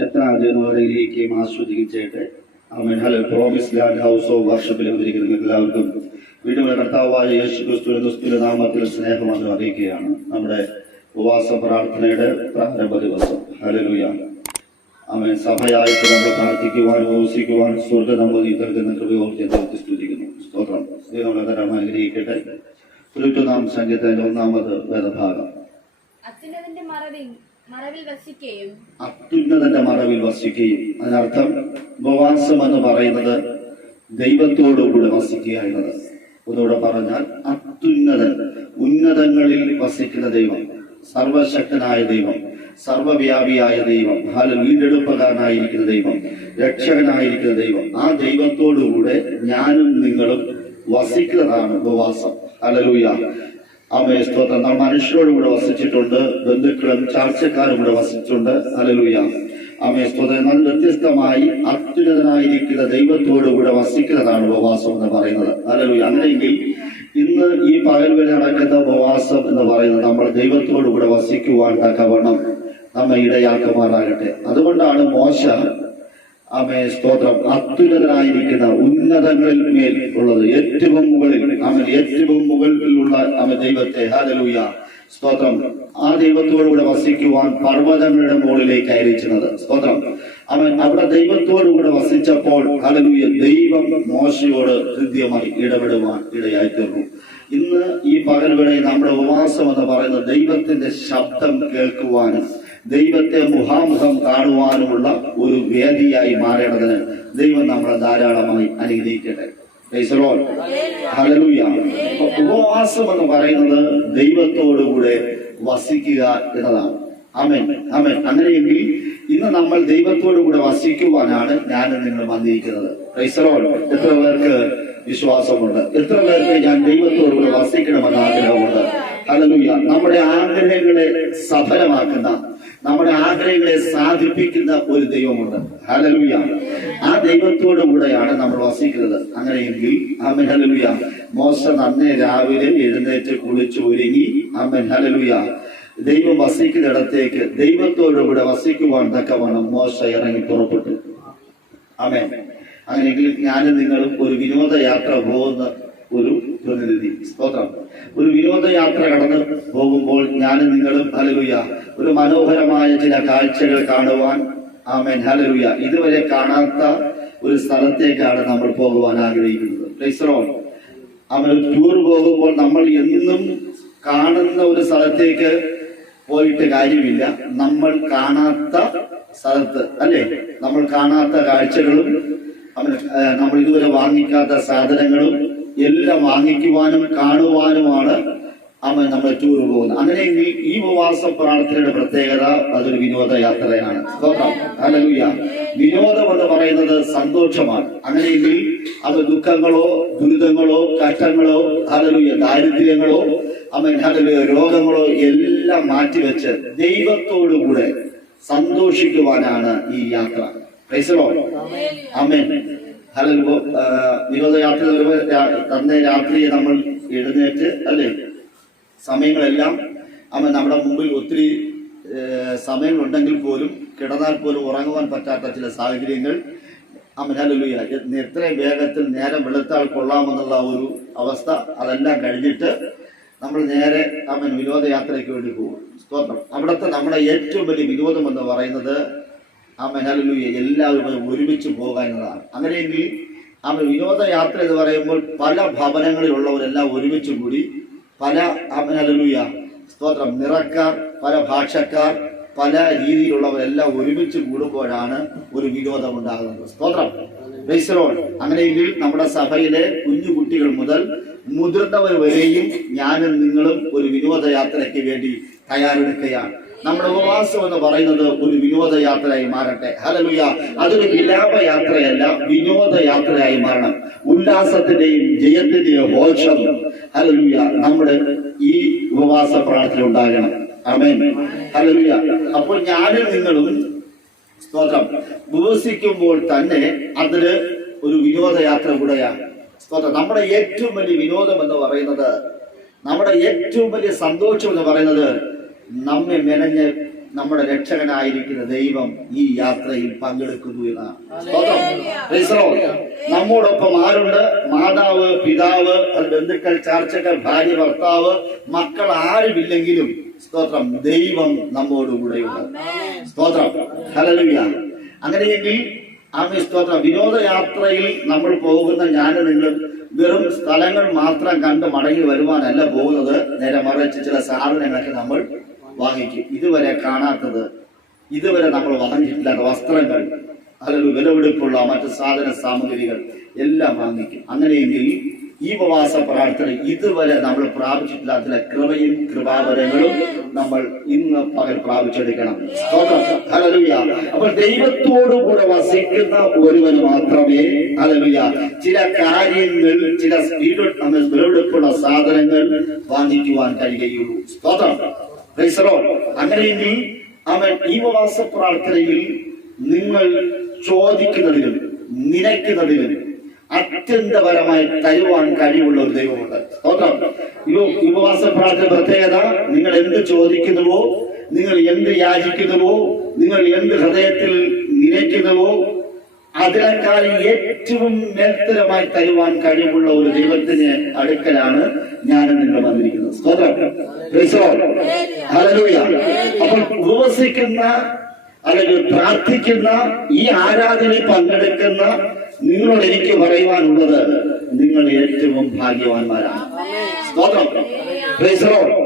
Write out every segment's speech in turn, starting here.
ശക്തനായ ദൈവത്തിലേക്ക് ആസ്വദിക്കട്ടെ. ആമേൻ. ഹല്ലേലൂയ. പ്രോമിസ് ലാൻഡ് ഹൗസ് ഓഫ് വർഷിപ്പിൽ വന്നിരിക്കുന്ന എല്ലാവർക്കും വീണ്ടും കർത്താവായ യേശുക്രിസ്തുവിന്റെ നാമത്തിൽ സ്നേഹം അറിയിക്കുകയാണ്. നമ്മുടെ ഉപവാസ പ്രാർത്ഥനയുടെ പ്രാരംഭ ദിവസം. ഹല്ലേലൂയ. ആമേൻ. സഭയായിട്ട് നമ്മൾ പ്രാർത്ഥിക്കുവാൻ ഉപവസിക്കുവാൻ സ്വർഗ്ഗ ദമ്പതി നൽകുന്ന കൃപയോർത്തി ദൈവത്തെ സ്തുതിക്കുന്നു. സ്തോത്രം. ദൈവം തരാൻ അനുഗ്രഹിക്കട്ടെ. നാം സംഗീതത്തിന്റെ 1-ാമത് വേദഭാഗം. അത്യുന്നതന്റെ മറവിൽ വസിക്കുകയും അതിനർത്ഥം ഉപവാസം എന്ന് പറയുന്നത് ദൈവത്തോടുകൂടെ വസിക്കുക എന്നത്. ഒന്നുകൂടെ പറഞ്ഞാൽ അത്യുന്നതൻ, ഉന്നതങ്ങളിൽ വസിക്കുന്ന ദൈവം, സർവശക്തനായ ദൈവം, സർവവ്യാപിയായ ദൈവം, വീണ്ടെടുപ്പുകാരനായിരിക്കുന്ന ദൈവം, രക്ഷകനായിരിക്കുന്ന ദൈവം, ആ ദൈവത്തോടുകൂടെ ഞാനും നിങ്ങളും വസിക്കുന്നതാണ് ഉപവാസം. ഹല്ലേലൂയ. ആമേൻ. സ്തോത്രം. നമ്മൾ മനുഷ്യരോട് കൂടെ വസിച്ചിട്ടുണ്ട്, ബന്ധുക്കളും ചാർച്ചക്കാരും കൂടെ വസിച്ചിട്ടുണ്ട്. ഹല്ലേലൂയ. ആമേൻ. സ്തോത്രം. എന്നാൽ വ്യത്യസ്തമായി അത്യുന്നതനായിരിക്കുന്ന ദൈവത്തോടുകൂടെ വസിക്കുന്നതാണ് ഉപവാസം എന്ന് പറയുന്നത്. ഹല്ലേലൂയ. അങ്ങനെയെങ്കിൽ ഇന്ന് ഈ പകൽ വരെ നടക്കുന്ന ഉപവാസം എന്ന് പറയുന്നത് നമ്മൾ ദൈവത്തോടുകൂടെ വസിക്കുവാൻ തക്കവണ്ണം നമ്മെ ഇടയാക്കുമാറാകട്ടെ. അതുകൊണ്ടാണ് മോശ ആമേൻ സ്തോത്രം അത്യുന്നതനായിരിക്കുന്ന ഉന്നതങ്ങളിൽ മേൽ ഉള്ളത് ഏറ്റവും മുകളിൽ ഏറ്റവും മുകളിലുള്ള ദൈവത്തെ ഹല്ലേലൂയ സ്തോത്രം ആ ദൈവത്തോടുകൂടെ വസിക്കുവാൻ പർവ്വതങ്ങളുടെ മുകളിലേക്ക് അയച്ചിരുന്നത്. സ്തോത്രം. അവൻ അവിടെ ദൈവത്തോടുകൂടെ വസിച്ചപ്പോൾ ഹല്ലേലൂയ ദൈവം മോശയോട് ഹൃദ്യമായി ഇടപെടുവാൻ ഇടയായി തീർന്നു. ഇന്ന് ഈ പകൽ വേളയിൽ നമ്മുടെ ഉപവാസം എന്ന് പറയുന്നത് ദൈവത്തിന്റെ ശബ്ദം കേൾക്കുവാനും ദൈവത്തെ മുഖാമുഖം കാണുവാനുമുള്ള ഒരു വേദിയായി മാറേണ്ടതിന് ദൈവം നമ്മളെ ധാരാളമായി അനുഗ്രഹിക്കട്ടെ. ഹല്ലേലൂയ. ഉപവാസം എന്ന് പറയുന്നത് ദൈവത്തോടുകൂടെ വസിക്കുക എന്നതാണ്. ആമേൻ. ആമേൻ. അങ്ങനെയെങ്കിൽ ഇന്ന് നമ്മൾ ദൈവത്തോടുകൂടെ വസിക്കുവാനാണ് ഞാൻ നിങ്ങൾ വന്നിരിക്കുന്നത്. Price the Lord. എത്ര പേർക്ക് വിശ്വാസമുണ്ട്? എത്ര പേർക്ക് ഞാൻ ദൈവത്തോടുകൂടെ വസിക്കണമെന്ന് ആഗ്രഹമുണ്ട്? ഹല്ലേലൂയ. നമ്മുടെ ആഗ്രഹങ്ങളെ സഫലമാക്കുന്ന, നമ്മുടെ ആഗ്രഹങ്ങളെ സാധിപ്പിക്കുന്ന ഒരു ദൈവമുണ്ട്. ഹല്ലേലൂയ. ആ ദൈവത്തോടു കൂടെയാണ് നമ്മൾ വസിക്കുന്നത്. അങ്ങനെയെങ്കിൽ ആമേൻ. ഹല്ലേലൂയ. മോശ നന്നേ രാവിലെ എഴുന്നേറ്റ് കുളിച്ച് ഒരുങ്ങി ആമേൻ. ഹല്ലേലൂയ ദൈവം വസിക്കുന്നിടത്തേക്ക് ദൈവത്തോടുകൂടെ വസിക്കുവാൻ തക്കവണ്ണം മോശ ഇറങ്ങി പുറപ്പെട്ടു. ആമേൻ. അങ്ങനെയെങ്കിൽ ഞാനും നിങ്ങളും ഒരു വിനോദയാത്ര പോകുന്ന ഒരു പ്രതിനിധി. സ്തോത്രം. ഒരു വിനോദയാത്ര കടന്നു പോകുമ്പോൾ ഞാനും നിങ്ങളും ഹല്ലേലൂയ ഒരു മനോഹരമായ ചില കാഴ്ചകൾ കാണുവാൻ ആമേൻ. ഹല്ലേലൂയ ഇതുവരെ കാണാത്ത ഒരു സ്ഥലത്തേക്കാണ് നമ്മൾ പോകുവാൻ ആഗ്രഹിക്കുന്നത്. Price the Lord. Amen. Tour പോകുമ്പോൾ നമ്മൾ എന്നും കാണുന്ന ഒരു സ്ഥലത്തേക്ക് പോയിട്ട് കാര്യമില്ല. നമ്മൾ കാണാത്ത സ്ഥലത്ത് അല്ലേ, നമ്മൾ കാണാത്ത കാഴ്ചകളും നമ്മൾ ഇതുവരെ വാങ്ങിക്കാത്ത സാധനങ്ങളും എല്ലാം വാങ്ങിക്കുവാനും കാണുവാനുമാണ് നമ്മൾ ടൂർ പോകുന്നത്. അങ്ങനെയെങ്കിൽ ഈ ഉപവാസ പ്രാർത്ഥനയുടെ പ്രത്യേകത അതൊരു വിനോദയാത്രയാണ്. ഹല്ലേലൂയ. വിനോദം എന്ന് പറയുന്നത് സന്തോഷമാണ്. അങ്ങനെയെങ്കിൽ അത് ദുഃഖങ്ങളോ ദുരിതങ്ങളോ കഷ്ടങ്ങളോ ഹല്ലേലൂയ ദാരിദ്ര്യങ്ങളോ ഹല്ലേലൂയ രോഗങ്ങളോ എല്ലാം മാറ്റിവെച്ച് ദൈവത്തോടുകൂടെ സന്തോഷിക്കുവാനാണ് ഈ യാത്ര. Price the Lord. Amen. Hallelujah. വിനോദയാത്ര തന്നെ രാത്രി നമ്മൾ എഴുന്നേറ്റ് അല്ലേ, സമയങ്ങളെല്ലാം നമ്മുടെ മുമ്പിൽ ഒത്തിരി സമയങ്ങളുണ്ടെങ്കിൽ പോലും കിടന്നാൽ പോലും ഉറങ്ങുവാൻ പറ്റാത്ത ചില സാഹചര്യങ്ങൾ ഹല്ലേലൂയ എത്രയും വേഗത്തിൽ നേരം വെളുത്താൽ കൊള്ളാമെന്നുള്ള ഒരു അവസ്ഥ അതെല്ലാം കഴിഞ്ഞിട്ട് നമ്മൾ നേരെ വിനോദയാത്രയ്ക്ക് വേണ്ടി പോകും. സ്തോത്രം. അവിടുത്തെ നമ്മുടെ ഏറ്റവും വലിയ വിനോദം എന്ന് പറയുന്നത് ഹല്ലേലൂയ എല്ലാവരും ഒരുമിച്ച് പോകുക എന്നതാണ്. അങ്ങനെയെങ്കിൽ വിനോദയാത്ര എന്ന് പറയുമ്പോൾ പല ഭവനങ്ങളിലുള്ളവരെല്ലാം ഒരുമിച്ച് കൂടി പല ഹല്ലേലൂയ സ്തോത്രം നിറക്കാർ, പല ഭാഷക്കാർ, പല രീതിയിലുള്ളവരെല്ലാം ഒരുമിച്ച് കൂടുമ്പോഴാണ് ഒരു വിനോദം ഉണ്ടാകുന്നത്. സ്തോത്രം. Praise the Lord. അങ്ങനെയെങ്കിൽ നമ്മുടെ സഭയിലെ കുഞ്ഞു കുട്ടികൾ മുതൽ മുതിർന്നവർ വരെയും ഞാനും നിങ്ങളും ഒരു വിനോദയാത്രയ്ക്ക് വേണ്ടി തയ്യാറെടുക്കുകയാണ്. നമ്മുടെ ഉപവാസം എന്ന് പറയുന്നത് ഒരു വിനോദയാത്രയായി മാറട്ടെ. ഹല്ലേലൂയ. അതൊരു വിലാപയാത്രയല്ല, വിനോദയാത്രയായി മാറണം. ഉല്ലാസത്തിന്റെയും ജയത്തിന്റെയും ഘോഷം ഹല്ലേലൂയ നമ്മുടെ ഈ ഉപവാസ പ്രാർത്ഥന ഉണ്ടാകണം. ആമേൻ. ഹല്ലേലൂയ. അപ്പോൾ ഞാനും നിങ്ങളും സ്തോത്രം ഉപവസിക്കുമ്പോൾ തന്നെ അതിന് ഒരു വിനോദയാത്ര കൂടെയാണ്. സ്തോത്രം. നമ്മുടെ ഏറ്റവും വലിയ വിനോദം എന്ന് പറയുന്നത്, നമ്മുടെ ഏറ്റവും വലിയ സന്തോഷം എന്ന് പറയുന്നത് നമ്മെ മെനഞ്ഞ് നമ്മുടെ രക്ഷകനായിരിക്കുന്ന ദൈവം ഈ യാത്രയിൽ പങ്കെടുക്കുന്നു എന്നാണ്. നമ്മോടൊപ്പം ആരുണ്ട്? മാതാവ്, പിതാവ്, ബന്ധുക്കൾ, ചാർച്ചകൾ, ഭാര്യ, ഭർത്താവ്, മക്കൾ ആരുമില്ലെങ്കിലും സ്തോത്രം, ദൈവം നമ്മോടുകൂടെയുണ്ട്. സ്തോത്രം, ഹല്ലേലൂയ. അങ്ങനെയെങ്കിൽ സ്തോത്രം, വിനോദയാത്രയിൽ നമ്മൾ പോകുന്ന നിങ്ങൾ വെറും സ്ഥലങ്ങൾ മാത്രം കണ്ട് മടങ്ങി വരുവാനല്ല പോകുന്നത്. നേരെ മറിച്ച് ചില സാധനങ്ങളൊക്കെ നമ്മൾ വാങ്ങിക്കും. ഇതുവരെ കാണാത്തത്, ഇതുവരെ നമ്മൾ വാങ്ങിയിട്ടില്ലാത്ത വസ്ത്രങ്ങൾ, അല്ലെങ്കിൽ വിലപിടിപ്പുള്ള മറ്റ് സാധന സാമഗ്രികൾ എല്ലാം വാങ്ങിക്കും. അങ്ങനെയെങ്കിൽ ഈ ഉപവാസ പ്രാർത്ഥന ഇതുവരെ നമ്മൾ പ്രാപിച്ചിട്ടില്ലാത്ത കൃപയും കൃപാവരങ്ങളും നമ്മൾ ഇന്ന് പകൽ പ്രാപിച്ചെടുക്കണം. ഹല്ലേലൂയ. അപ്പോൾ ദൈവത്തോടുകൂടെ വസിക്കുന്ന ഒരുവന് മാത്രമേ ഹല്ലേലൂയ ചില കാര്യങ്ങൾ, ചില വിലപിടിപ്പുള്ള സാധനങ്ങൾ വാങ്ങിക്കുവാൻ കഴിയുകയുള്ളൂ. സ്തോത്രം. Praise the Lord. അങ്ങനെയെങ്കിൽ അവൻ ഈ ഉപവാസ പ്രാർത്ഥനയിൽ നിങ്ങൾ ചോദിക്കുന്നതിലും നിലയ്ക്കുന്നതിലും അത്യന്തപരമായി തരുവാൻ കഴിവുള്ള ഒരു ദൈവമുണ്ട്. സ്തോത്രം. ഉപവാസ പ്രാർത്ഥന പ്രത്യേകത, നിങ്ങൾ എന്ത് ചോദിക്കുന്നുവോ, നിങ്ങൾ എന്ത് യാചിക്കുന്നുവോ, നിങ്ങൾ എന്ത് ഹൃദയത്തിൽ നിലയ്ക്കുന്നുവോ അതിനേക്കാൾ ഏറ്റവും മേൽത്തരമായി തരുവാൻ കഴിവുള്ള ഒരു ദൈവത്തിന് അടുക്കലാണ് ഞാൻ നിങ്ങൾ വന്നിരിക്കുന്നത്. സ്തോത്രം. Praise the Lord. ഹല്ലേലൂയ. അപ്പോൾ ഉപവസിക്കുന്ന അല്ലെങ്കിൽ പ്രാർത്ഥിക്കുന്ന ഈ ആരാധനയിൽ പങ്കെടുക്കുന്ന നിങ്ങളോട് എനിക്ക് പറയുവാനുള്ളത്, നിങ്ങൾ ഏറ്റവും ഭാഗ്യവാന്മാരാണ്. സ്തോത്രം. Praise the lord.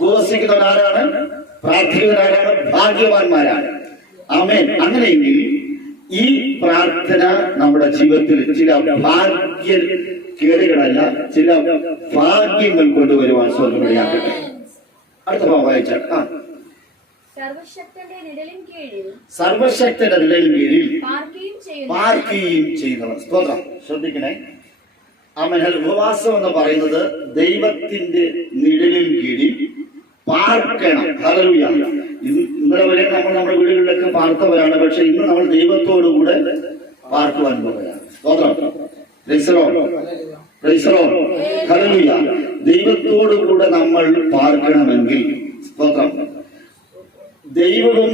ഉപവസിക്കുന്നവരാരാണ്? പ്രാർത്ഥിക്കുന്നവരാരാണ്? ഭാഗ്യവാന്മാരാണ്. ആമേൻ. അങ്ങനെയെങ്കിൽ ഈ പ്രാർത്ഥന നമ്മുടെ ജീവിതത്തിൽ ചില ഭാഗ്യ കേടുകളല്ല, ചില ഭാഗ്യങ്ങൾ കൊണ്ടുവരുവാൻ സ്വന്തമാക്കട്ടെ. അടുത്ത ഭാഗം വായിച്ചാൽ, സർവശക്തന്റെ നിഴലിൻ കീഴിൽ പാർക്കുകയും ചെയ്യുന്നവർ. സ്തോത്രം. ശ്രദ്ധിക്കണേ. ആമേൻ. ഉപവാസം എന്ന് പറയുന്നത് ദൈവത്തിന്റെ നിഴലിൻ കീഴിൽ പാർക്കണം. ഹല്ലേലൂയ. ഇന്നലെ വരെ നമ്മൾ നമ്മുടെ വീടുകളിലൊക്കെ പാർത്തവരാണ്. പക്ഷെ ഇന്ന് നമ്മൾ ദൈവത്തോടുകൂടെ പാർക്കുവാൻ പോവുകയാണ്. സ്തോത്രം. Praise the lord. Praise the Lord. ഹല്ലേലൂയ. ദൈവത്തോടുകൂടെ നമ്മൾ പാർക്കണമെങ്കിൽ സ്തോത്രം, ദൈവവും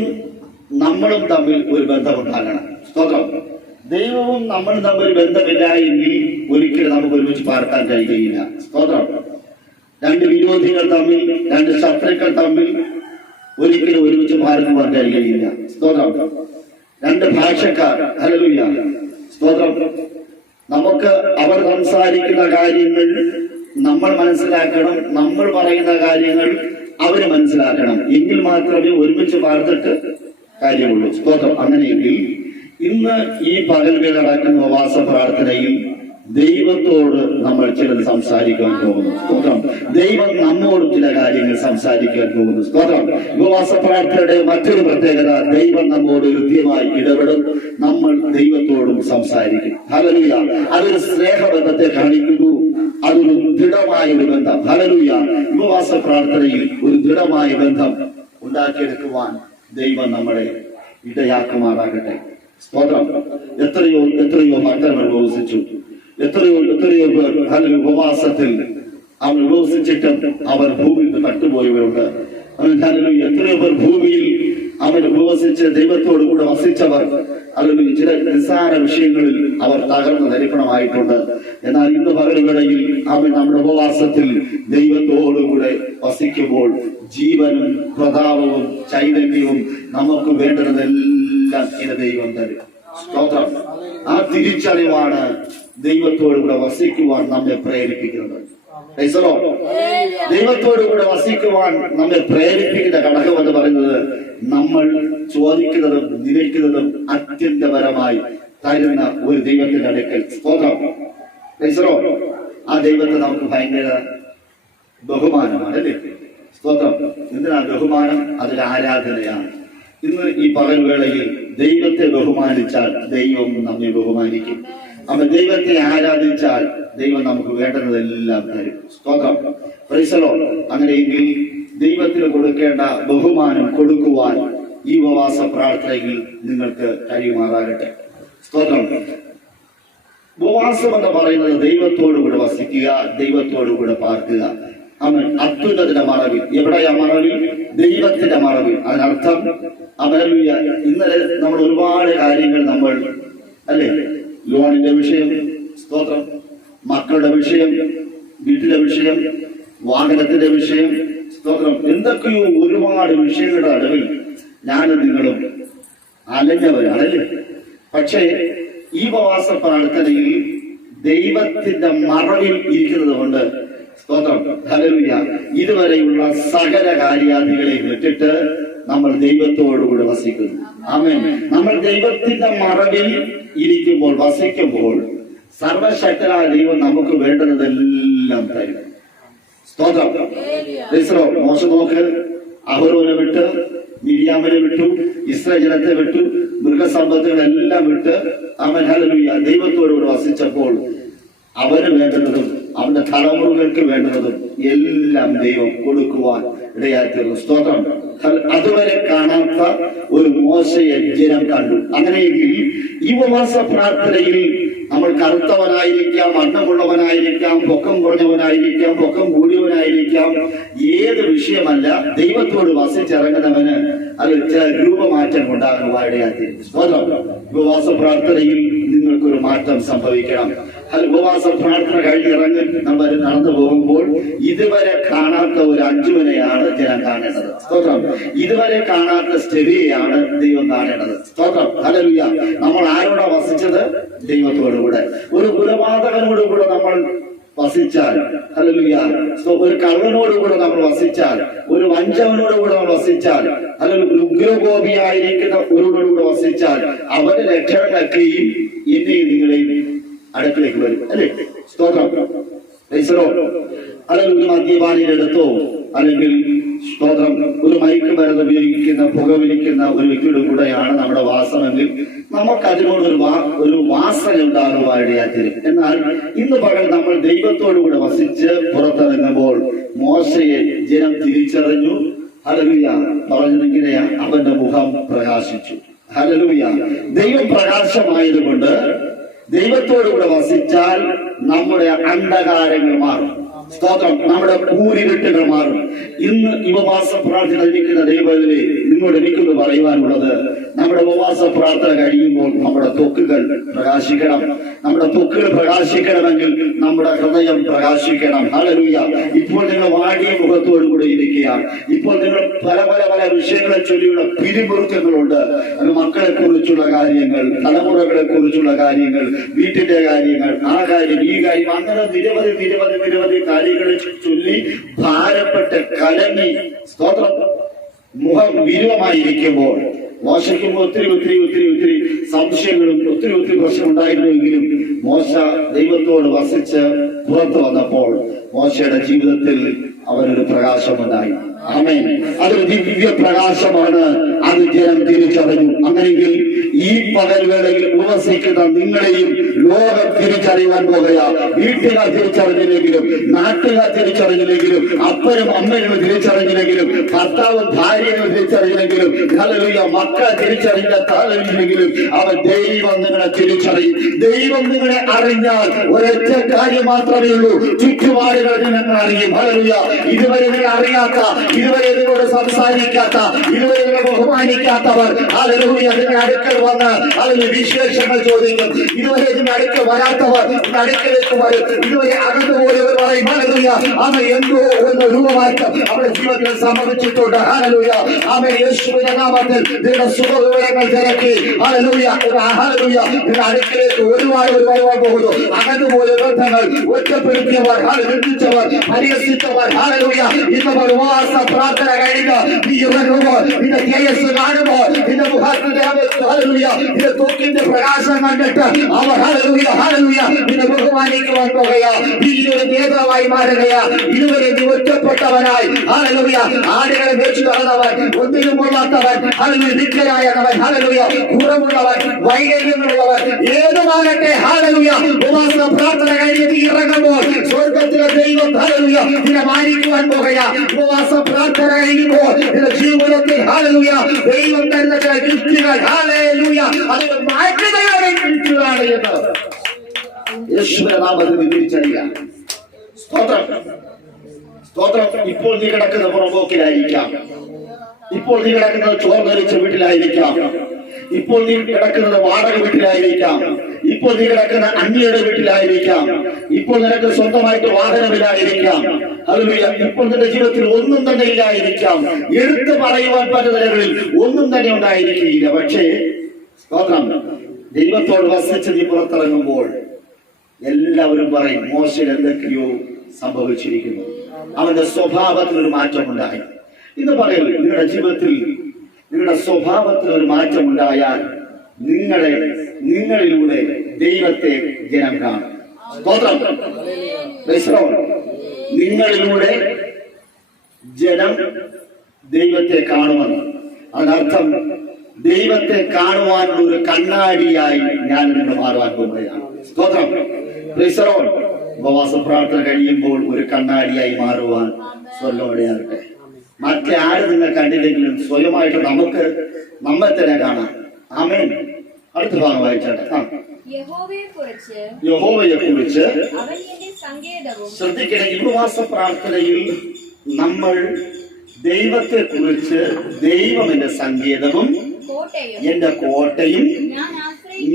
നമ്മളും തമ്മിൽ ഒരു ബന്ധമുണ്ടാകണം. സ്തോത്രം. ദൈവവും നമ്മളും തമ്മിൽ ബന്ധമില്ല എങ്കിൽ ഒരിക്കലും നമുക്ക് ഒരുമിച്ച് പാർക്കാൻ കഴിയുകയില്ല. സ്തോത്രം. രണ്ട് വിരോധികൾ തമ്മിൽ, രണ്ട് ശത്രുക്കൾ തമ്മിൽ ഒരിക്കലും ഒരുമിച്ച് പാർക്കുവാൻ കഴിയുകയില്ല. സ്തോത്രം. രണ്ട് ഭാഷക്കാർ, ഹല്ലേലൂയ. സ്തോത്രം. നമുക്ക് അവർ സംസാരിക്കുന്ന കാര്യങ്ങൾ നമ്മൾ മനസ്സിലാക്കണം, നമ്മൾ പറയുന്ന കാര്യങ്ങൾ അവര് മനസ്സിലാക്കണം. എങ്കിൽ മാത്രമേ ഒരുമിച്ച് പാർത്തിട്ട് കാര്യമുള്ളൂ. സ്തോത്രം. അങ്ങനെയെങ്കിൽ ഇന്ന് ഈ പകൽവേള നടക്കുന്ന ഉപവാസ പ്രാർത്ഥനയിൽ ദൈവത്തോട് നമ്മൾ ചിലത് സംസാരിക്കാൻ പോകുന്നു. സ്തോത്രം. ദൈവം നമ്മോട് ചില കാര്യങ്ങൾ സംസാരിക്കാൻ പോകുന്നു. സ്തോത്രം. ഉപവാസ പ്രാർത്ഥനയുടെ മറ്റൊരു പ്രത്യേകത, ദൈവം നമ്മോട് കൃത്യമായി ഇടപെടും, നമ്മൾ ദൈവത്തോടും സംസാരിക്കും. ഹല്ലേലൂയ. അതൊരു സ്നേഹബന്ധത്തെ കാണിക്കുന്നു. അതൊരു ദൃഢമായ ഒരു ബന്ധം. ഹല്ലേലൂയ. ഉപവാസ പ്രാർത്ഥനയിൽ ഒരു ദൃഢമായ ബന്ധം ഉണ്ടാക്കിയെടുക്കുവാൻ ദൈവം നമ്മളെ ഇടയാക്കുമാറാകട്ടെ. സ്തോത്രം. എത്രയോ ഭക്തന്മാർ ഉപവസിച്ചു. എത്രയോ പേർ ഉപവാസത്തിൽ അവർ ഉപവസിച്ചിട്ടും അവർ ഭൂമിയിൽ തട്ടുപോയവരുണ്ട്. എത്രയോ പേർ ഭൂമിയിൽ അവർ ഉപവസിച്ച് ദൈവത്തോടു കൂടെ വസിച്ചവർ അല്ലെങ്കിൽ ചില നിസ്സാര വിഷയങ്ങളിൽ അവർ തകർന്ന് ധരിപ്പണമായിട്ടുണ്ട്. എന്നാൽ ഇന്ന് പകലുവേളയിൽ അവൻ നമ്മുടെ ഉപവാസത്തിൽ ദൈവത്തോടുകൂടെ വസിക്കുമ്പോൾ ജീവനും പ്രതാപവും ചൈതന്യവും നമുക്ക് വേണ്ടതെല്ലാം ഇത് ദൈവം തരും. സ്തോത്രം. ആ തിരിച്ചറിവാണ് ദൈവത്തോടുകൂടെ വസിക്കുവാൻ നമ്മെ പ്രേരിപ്പിക്കുന്നത്. ദൈവത്തോടുകൂടെ വസിക്കുവാൻ നമ്മെ പ്രേരിപ്പിക്കുന്ന ഘടകം എന്ന് പറയുന്നത്, നമ്മൾ ചോദിക്കുന്നതും നിലയ്ക്കുന്നതും അത്യന്തപരമായി തരുന്ന ഒരു ദൈവത്തിന്റെ അടുക്കൽ. സ്തോത്രം. ആ ദൈവത്തെ നമുക്ക് ഭയങ്കര ബഹുമാനമാണ്, അല്ലേ? സ്തോത്രം. എന്തിനാ ബഹുമാനം? അതൊരു ആരാധനയാണ്. ഇന്ന് ഈ പകൽവേളയിൽ ദൈവത്തെ ബഹുമാനിച്ചാൽ ദൈവം നമ്മെ ബഹുമാനിക്കും. അവൻ ദൈവത്തെ ആരാധിച്ചാൽ ദൈവം നമുക്ക് വേണ്ടതെല്ലാം തരും. സ്തോത്രം. Praise the Lord. അങ്ങനെയെങ്കിൽ ദൈവത്തിന് കൊടുക്കേണ്ട ബഹുമാനം കൊടുക്കുവാൻ ഈ ഉപവാസ പ്രാർത്ഥനയിൽ നിങ്ങൾക്ക് കഴിയുമാറാകട്ടെ. സ്തോത്രം. ഉപവാസം എന്ന് പറയുന്നത് ദൈവത്തോടുകൂടെ വസിക്കുക, ദൈവത്തോടുകൂടെ പാർക്കുക. അവൻ അത്യുന്നതിന്റെ മറവിൽ. എവിടെയാ മറവിൽ? ദൈവത്തിന്റെ മറവിൽ. അതിനർത്ഥം ഹല്ലേലൂയ, ഇന്നലെ നമ്മൾ ഒരുപാട് കാര്യങ്ങൾ നമ്മൾ അല്ലെ, ലോണിന്റെ വിഷയം, സ്തോത്രം, മക്കളുടെ വിഷയം, വീട്ടിലെ വിഷയം, വാഹനത്തിന്റെ വിഷയം, സ്തോത്രം, എന്തൊക്കെയോ ഒരുപാട് വിഷയങ്ങളുടെ നടുവിൽ ഞാനും നിങ്ങളും അലഞ്ഞവരാണല്ലേ. പക്ഷേ ഈ ഉപവാസ പ്രാർത്ഥനയിൽ ദൈവത്തിന്റെ മറവിൽ ഇരിക്കുന്നത് കൊണ്ട്, സ്തോത്രം, ഹല്ലേലൂയ, ഇതുവരെയുള്ള സകല കാര്യാദികളെ വിട്ടിട്ട് നമ്മൾ ദൈവത്തോടുകൂടി വസിക്കുന്നു. ആമേൻ. നമ്മൾ ദൈവത്തിന്റെ മറവിൽ ഇരിക്കുമ്പോൾ, വസിക്കുമ്പോൾ, സർവശക്തനായ ദൈവം നമുക്ക് വേണ്ടതെല്ലാം തരും. സ്തോത്രം. മോശ നോക്ക്, അഹരോനെ വിട്ട്, മിരിയാമിനെ വിട്ടു, ഇസ്രായേൽ ജനത്തെ വിട്ടു, മൃഗസമ്പത്തുകളെല്ലാം വിട്ട് അവൻ ഹല്ലേലൂയ ദൈവത്തോടുകൂടി വസിച്ചപ്പോൾ അവന് വേണ്ടുന്നതും അവന്റെ തലമുറകൾക്ക് വേണ്ടുന്നതും എല്ലാം ദൈവം കൊടുക്കുവാൻ ഇടയായിത്തീർന്നു. സ്തോത്രം. അതുവരെ കാണാത്ത ഒരു മോശയെ ജനം കണ്ടു. അങ്ങനെയെങ്കിൽ ഈ ഉപവാസ പ്രാർത്ഥനയിൽ നമ്മൾ കറുത്തവനായിരിക്കാം, വണ്ണമുള്ളവനായിരിക്കാം, പൊക്കം കുറഞ്ഞവനായിരിക്കാം, പൊക്കം കൂടിയവനായിരിക്കാം, ഏത് വിഷയമല്ല, ദൈവത്തോട് വസിച്ചിറങ്ങുന്നവന് അത് രൂപമാറ്റം ഉണ്ടാകുവാനിടയായിത്തീരും. സ്തോത്രം. ഉപവാസ പ്രാർത്ഥനയിൽ നിങ്ങൾക്കൊരു മാറ്റം സംഭവിക്കണം. അത് ഉപവാസ പ്രാർത്ഥന കഴിഞ്ഞിറങ്ങി നമ്മൾ നടന്നു പോകുമ്പോൾ ഇതുവരെ കാണാത്ത ഒരു അഞ്ജുവിനെയാണ് ജനം കാണേണ്ടത്. സ്തോത്രം. ഇതുവരെ കാണാത്ത സ്റ്റെവിയെയാണ് ദൈവം കാണേണ്ടത്. സ്തോത്രം. ഹല്ലേലൂയ. നമ്മൾ ആരോടാ വസിച്ചത്? ദൈവത്തോടുകൂടെ. ഒരു കുലപാതകനോടുകൂടെ നമ്മൾ വസിച്ചാൽ, ഹല്ലേലൂയ, ഒരു കള്ളനോടുകൂടെ നമ്മൾ വസിച്ചാൽ, ഒരു വഞ്ചവനോടുകൂടെ നമ്മൾ വസിച്ചാൽ, അല്ലെങ്കിൽ ഒരു ഉഗ്രകോപിയായിരിക്കുന്ന ഒരുവനോടുകൂടെ വസിച്ചാൽ, അവന്റെ രക്ഷകളൊക്കെയും എന്നെയും നിങ്ങളെയും അടുക്കിലേക്ക് വരും. അല്ലേ? സ്തോത്രം. അല്ലെങ്കിൽ ഒരു മദ്യപാനിയെടുത്തോ, അല്ലെങ്കിൽ സ്തോത്രം, ഒരു മയക്ക് മരുന്ന് ഉപയോഗിക്കുന്ന, പുകവലിക്കുന്ന ഒരു വ്യക്തിയുടെ കൂടെയാണ് നമ്മുടെ വാസമെങ്കിൽ നമുക്ക് അതിനോടൊരു വാസന ഉണ്ടാകുവാനിടയായിത്തീരും. എന്നാൽ ഇന്ന് പകൽ നമ്മൾ ദൈവത്തോടുകൂടെ വസിച്ച് പുറത്തിറങ്ങുമ്പോൾ മോശയെ ജനം തിരിച്ചറിഞ്ഞു. ഹല്ലേലൂയ. പറഞ്ഞിരിക്കുകയാ, അവന്റെ മുഖം പ്രകാശിച്ചു. ഹല്ലേലൂയ. ദൈവം പ്രകാശമായതുകൊണ്ട് ദൈവത്തോടുകൂടെ വസിച്ചാൽ നമ്മുടെ അന്ധകാരങ്ങൾ മാറും. സ്തോത്രം. നമ്മുടെ കൂരിരുട്ടുകൾ മാറും. ഇന്ന് ഉപവാസ പ്രാർത്ഥന ഇരിക്കുന്ന ദൈവത്തിലെ നിങ്ങളോട് എനിക്കൊന്ന് പറയുവാനുള്ളത്, നമ്മുടെ ഉപവാസ പ്രാർത്ഥന കഴിയുമ്പോൾ നമ്മുടെ ത്വക്കുകൾ പ്രകാശിക്കണം. നമ്മുടെ ത്വക്കുകൾ പ്രകാശിക്കണമെങ്കിൽ നമ്മുടെ ഹൃദയം പ്രകാശിക്കണം. ഹല്ലേലൂയ. ഇപ്പോൾ നിങ്ങൾ വാടിയ മുഖത്തോടുകൂടെ ഇരിക്കുകയാണ്. ഇപ്പോൾ നിങ്ങൾ പല പല പല വിഷയങ്ങളെ ചൊല്ലിയുള്ള പിരിമുറുക്കങ്ങളുണ്ട്. മക്കളെ കുറിച്ചുള്ള കാര്യങ്ങൾ, തലമുറകളെ കുറിച്ചുള്ള കാര്യങ്ങൾ, വീട്ടിന്റെ കാര്യങ്ങൾ, ആ കാര്യം, ഈ കാര്യം, അങ്ങനെ നിരവധി നിരവധി നിരവധി കാര്യങ്ങളെ ചൊല്ലി ഭാരപ്പെട്ട് കലങ്ങി, സ്തോത്രം, മുഖം വിരൂപമായിരിക്കുമ്പോൾ, മോശയ്ക്കും ഒത്തിരി ഒത്തിരി ഒത്തിരി ഒത്തിരി സംശയങ്ങളും ഒത്തിരി ഒത്തിരി പ്രശ്നം ഉണ്ടായിരുന്നുവെങ്കിലും മോശ ദൈവത്തോട് വസിച്ച് പുറത്തു വന്നപ്പോൾ മോശയുടെ ജീവിതത്തിൽ അവരൊരു പ്രകാശമുണ്ടായി. ആമേൻ. അതൊരു ദിവ്യ പ്രകാശമാണ്. അത് ജനം തിരിച്ചറിഞ്ഞു. അങ്ങനെയെങ്കിൽ ഈ പകൽവേളയിൽ ഉപവസിക്കുന്ന നിങ്ങളെയും ലോകം തിരിച്ചറിയുവാൻ പോകുക. വീട്ടുകാർ തിരിച്ചറിഞ്ഞില്ലെങ്കിലും, നാട്ടുകാർ തിരിച്ചറിഞ്ഞില്ലെങ്കിലും, അപ്പനും അമ്മയും തിരിച്ചറിഞ്ഞില്ലെങ്കിലും, ഭർത്താവും ഭാര്യയും തിരിച്ചറിഞ്ഞില്ലെങ്കിലും, ഹല്ലേലൂയ, മക്കളെ തിരിച്ചറിഞ്ഞില്ലെങ്കിലും അവൻ ദൈവം നിങ്ങളെ തിരിച്ചറിയും. ദൈവം നിങ്ങളെ അറിഞ്ഞാൽ ഒരൊറ്റ കാര്യം മാത്രമേ ഉള്ളൂ, ചുറ്റുപാടുകൾ നിങ്ങൾ അറിയും. ഹല്ലേലൂയ. ഇതുവരെ നിങ്ങൾ അറിയാത്ത, ഇതുവരെ നിങ്ങളോട് സംസാരിക്കാത്ത, ഇതുവരെ നിങ്ങളെ ബഹുമാനിക്കാത്തവർ ഹല്ലേലൂയ നിങ്ങളുടെ അടുക്കൽ വന്ന് അതിന് വിശേഷങ്ങൾ ചോദിക്കും. ഇതുവരെ ഇതിന്റെ അടുക്കൽ വരാത്തവർ അടുക്കലേക്ക് വരും. ഇതുവരെ അകന്നുപോയവർ പറയും ഹല്ലേലൂയ, അവൻ എന്തോ ഒന്ന് രൂപമാറ്റം അവരുടെ ജീവിതത്തിൽ സംഭവിച്ചിട്ടുണ്ട്. ഹല്ലേലൂയ. അവൻ യേശുവിന്റെ നാമത്തിൽ നിങ്ങളുടെ സുഖവിവരങ്ങൾ തിരക്കി ഹല്ലേലൂയ ഹല്ലേലൂയ നിങ്ങളുടെ അടുക്കലേക്ക് ഒരുപാട് വരുവാൻ പോകുന്നു. അകന്നുപോയ ബന്ധങ്ങൾ ഒറ്റപ്പെടുത്തിയവർ, നിർമ്മിച്ചവർ, പരിഹസിച്ചവർ ഹല്ലേലൂയ ഇന്ന് ഉപവാസ പ്രാർത്ഥന കഴിഞ്ഞ് നീ ഇറങ്ങുമ്പോൾ നിന്റെ തേജസ് കാണുമ്പോൾ നിന്റെ മുഖത്തിന്റെ ഹല്ലേലൂയ നിന്റെ ത്വക്കിന്റെ പ്രകാശം കണ്ടിട്ട് അവർ ഹല്ലേലൂയ ഹല്ലേലൂയ നിന്നെ ബഹുമാനിക്കുവാൻ പോകുകയാ. നീ ഒരു നേതാവായി മാറുകയാ. ഇതുവരെ നീ ഒറ്റപ്പെട്ടവനായി ഹല്ലേലൂയ ആടുകളെ വെച്ചു നടന്നവൻ, ഒന്നിനും കൊള്ളാത്തവൻ, ഹല്ലേലൂയ നിത്യനായവൻ, ഹല്ലേലൂയ കുറവുള്ളവൻ, വൈകല്യങ്ങളുള്ളവൻ, ഏതുമാകട്ടെ ഹല്ലേലൂയ ഉപവാസ പ്രാർത്ഥന കഴിഞ്ഞ് നീ ഇറങ്ങുമ്പോൾ സ്വർഗ്ഗത്തിലെ ദൈവം ഹല്ലേലൂയ നിന്നെ മാനിക്കുവാൻ പോകുകയാ. ഉപവാസ പ്രാർത്ഥന കഴിയുമ്പോൾ നിന്റെ ജീവിതത്തിൽ ഹല്ലേലൂയ ദൈവം തരുന്ന ചില ഗിഫ്റ്റുകൾ ഹല്ലേലൂയ അത് മാറ്റുകയാണ് ഗിഫ്റ്റുകളാണ് എന്ന് യേശുവിന്റെ നാമത്തിൽ തിരിച്ചറിയുക. സ്തോത്രം. സ്തോത്രം. ഇപ്പോൾ നീ കിടക്കുന്ന പുറമ്പോക്കിലായിരിക്കാം, ഇപ്പോൾ നീ കിടക്കുന്നത് ചോർന്നൊലിച്ച വീട്ടിലായിരിക്കാം. ഇപ്പോൾ നീ കിടക്കുന്നത് വാടക വീട്ടിലായിരിക്കാം. ഇപ്പോൾ നീ കിടക്കുന്ന അന്യയുടെ വീട്ടിലായിരിക്കാം. ഇപ്പോൾ നിനക്ക് സ്വന്തമായിട്ട് വാഹനമില്ലായിരിക്കാം. ഹല്ലേലൂയ. ഇപ്പോൾ നിന്റെ ജീവിതത്തിൽ ഒന്നും തന്നെ ഇല്ലായിരിക്കാം. എടുത്തു പറയുവാൻ പറ്റുന്ന നിലകളിൽ ഒന്നും തന്നെ ഉണ്ടായിരിക്കില്ല. പക്ഷേ സ്തോത്രം, ദൈവത്തോട് വസിച്ച് നീ പുറത്തിറങ്ങുമ്പോൾ എല്ലാവരും പറയും, മോശയിൽ എന്തൊക്കെയോ സംഭവിച്ചിരിക്കുന്നു, അവന്റെ സ്വഭാവത്തിൽ ഒരു മാറ്റമുണ്ടായി. ഇത് പറയുന്നു, നിങ്ങളുടെ ജീവിതത്തിൽ നിങ്ങളുടെ സ്വഭാവത്തിൽ ഒരു മാറ്റമുണ്ടായാൽ നിങ്ങളിലൂടെ ദൈവത്തെ ജനം കാണും. സ്തോത്രം. നിങ്ങളിലൂടെ ജനം ദൈവത്തെ കാണുമെന്ന്. അതിനർത്ഥം ദൈവത്തെ കാണുവാനുള്ള ഒരു കണ്ണാടിയായി ഞാൻ നിങ്ങൾ മാറുവാൻ പോകുകയാണ്. സ്തോത്രം. ഉപവാസ പ്രാർത്ഥന കഴിയുമ്പോൾ ഒരു കണ്ണാടിയായി മാറുവാൻ സ്വല്ലോടെയാകട്ടെ. മറ്റേ ആരും നിങ്ങൾ കണ്ടില്ലെങ്കിലും സ്വയമായിട്ട് നമുക്ക് നമ്മെ തന്നെ കാണാം. ആമേൻ. അടുത്ത ഭാഗം വായിച്ചാട്ടെ. യഹോവയെ കുറിച്ച് ശ്രദ്ധിക്കണേ. ഉപവാസ പ്രാർത്ഥനയിൽ നമ്മൾ ദൈവത്തെ കുറിച്ച്, ദൈവം എന്റെ സങ്കേതവും എന്റെ കോട്ടയും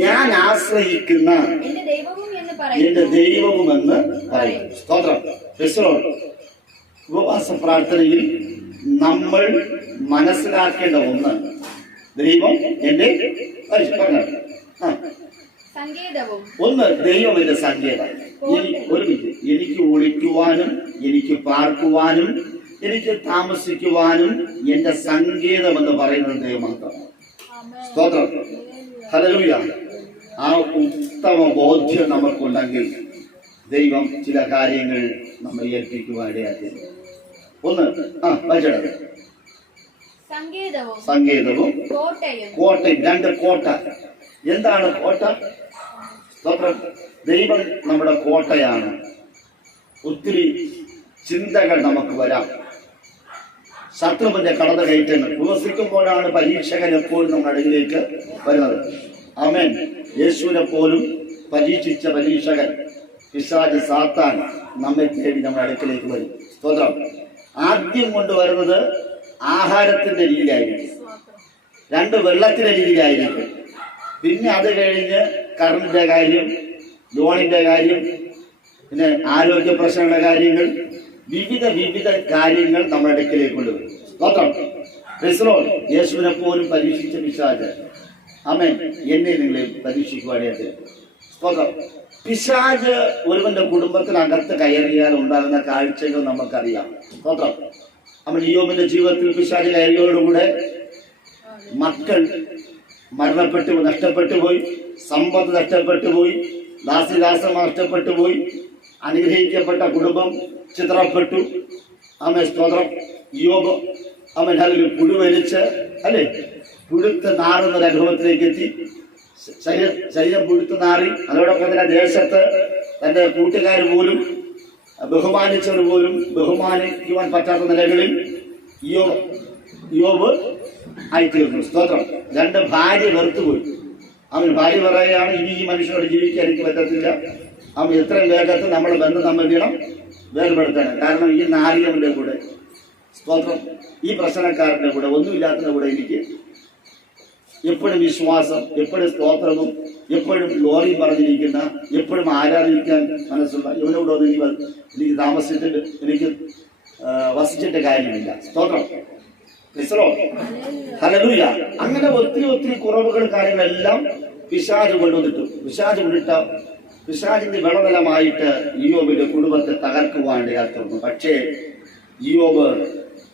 ഞാൻ ആശ്രയിക്കുന്ന എന്റെ ദൈവവുമെന്ന് പറയും. സ്തോത്രം. ഉപവാസ പ്രാർത്ഥനയിൽ നമ്മൾ മനസ്സിലാക്കേണ്ട ഒന്ന്, ദൈവം എന്റെ ഒന്ന്, ദൈവം എന്റെ സങ്കേതം. എനിക്ക് ഒളിക്കുവാനും എനിക്ക് പാർക്കുവാനും എനിക്ക് താമസിക്കുവാനും എന്റെ സങ്കേതം എന്ന് പറയുന്നത് ദൈവം മാത്രമാണ്. സ്തോത്രം. ഹല്ലേലൂയ. ആ ഉത്തമ ബോധ്യം നമുക്കുണ്ടെങ്കിൽ ദൈവം ചില കാര്യങ്ങൾ നമ്മൾ ഏൽപ്പിക്കുവാനിടയാക്കി. ഒന്ന് വായിച്ചത് സങ്കേതവും കോട്ടയും. രണ്ട് കോട്ട. എന്താണ് കോട്ട? സ്തോത്രം. ദൈവം നമ്മുടെ കോട്ടയാണ്. ഒത്തിരി ചിന്തകൾ നമുക്ക് വരാം. ശത്രുവിന്റെ കടത കയറ്റങ്ങൾ ഉപസിക്കുമ്പോഴാണ് പരീക്ഷകൻ എപ്പോഴും നമ്മുടെ അടിയിലേക്ക് വരുന്നത്. ആമേൻ. യേശുവിനെ പോലും പരീക്ഷിച്ച പരീക്ഷകൻ പിശാച് സാത്താൻ നമ്മെ തേടി നമ്മുടെ അടുക്കിലേക്ക് വരും. സ്തോത്രം. ആദ്യം കൊണ്ടുവരുന്നത് ആഹാരത്തിന്റെ രീതിയിലായിരിക്കും, രണ്ട് വെള്ളത്തിന്റെ രീതിയിലായിരിക്കും. പിന്നെ അത് കഴിഞ്ഞ് കറണ്ടിന്റെ കാര്യം, ലോണിന്റെ കാര്യം, പിന്നെ ആരോഗ്യ പ്രശ്നങ്ങളുടെ കാര്യങ്ങൾ, വിവിധ കാര്യങ്ങൾ നമ്മുടെ അടുക്കിലേക്ക് കൊണ്ടുവരും. സ്തോത്രം. യേശുവിനെ പോലും പരീക്ഷിച്ച പിശാച് ആമേൻ എന്നെ നിങ്ങളെ പരീക്ഷിക്കുവാനായിട്ട്. സ്തോത്രം. പിശാച് ഒരുവന്റെ കുടുംബത്തിനകത്ത് കയറിയാൽ ഉണ്ടാകുന്ന കാഴ്ചകൾ നമുക്കറിയാം. സ്തോത്രം. അവൻ ഇയ്യോബിന്റെ ജീവിതത്തിൽ പിശാച് കയറിയോടുകൂടെ മക്കൾ മരണപ്പെട്ടു, നഷ്ടപ്പെട്ടു പോയി, സമ്പത്ത് നഷ്ടപ്പെട്ടു പോയി, ദാസിദാസം നഷ്ടപ്പെട്ടു പോയി, അനുഗ്രഹിക്കപ്പെട്ട കുടുംബം ചിത്രപ്പെട്ടു. ആമേ. സ്തോത്രം. ഇയ്യോബ് അവൻ അതിൽ പുഴുവലിച്ച് പുഴുത്ത് നാറുന്ന ഒരു അനുഭവത്തിലേക്ക് എത്തി. ശരീരം പുഴുത്ത് നാറി. അതോടൊപ്പം തന്നെ ദേശത്ത് തന്റെ കൂട്ടുകാർ പോലും ബഹുമാനിച്ചവർ പോലും ബഹുമാനിക്കുവാൻ പറ്റാത്ത നിലകളിൽ ഇയ്യോബ് ആയിത്തീർന്നു. സ്തോത്രം. രണ്ട് ഭാര്യ വെറുത്തുപോയി. അവൻ ഭാര്യ പറയുകയാണ്, ഇനി ഈ മനുഷ്യനോട് ജീവിക്കാൻ എനിക്ക് പറ്റത്തില്ല. അവൻ എത്രയും വേഗത്തിൽ നമ്മളെ ബന്ധം തമ്മിൽ വേർപെടുത്താണ്. കാരണം ഈ നാരിയവന്റെ കൂടെ, സ്തോത്രം, ഈ പ്രശ്നക്കാരന്റെ കൂടെ, ഒന്നുമില്ലാത്തതിന്റെ കൂടെ എനിക്ക് എപ്പോഴും വിശ്വാസം, എപ്പോഴും സ്തോത്രവും, എപ്പോഴും ലോറിയും പറഞ്ഞിരിക്കുന്ന, എപ്പോഴും ആരാധിക്കാൻ മനസ്സുള്ള ഇവനോടൊന്നും എനിക്ക് താമസിച്ചിട്ട് എനിക്ക് വസിച്ചിട്ട് കാര്യമില്ല. സ്തോത്രം. ഹല്ലേലൂയ. അങ്ങനെ ഒത്തിരി കുറവുകൾ കാര്യങ്ങളെല്ലാം പിശാച് കൊണ്ടുവന്നിട്ടു. പിശാചിന്റെ വിളനിലമായിട്ട് ഇയ്യോബിന്റെ കുടുംബത്തെ തകർക്കുവാൻ ഇടയാക്കുന്നു. പക്ഷേ ഇയ്യോബ്,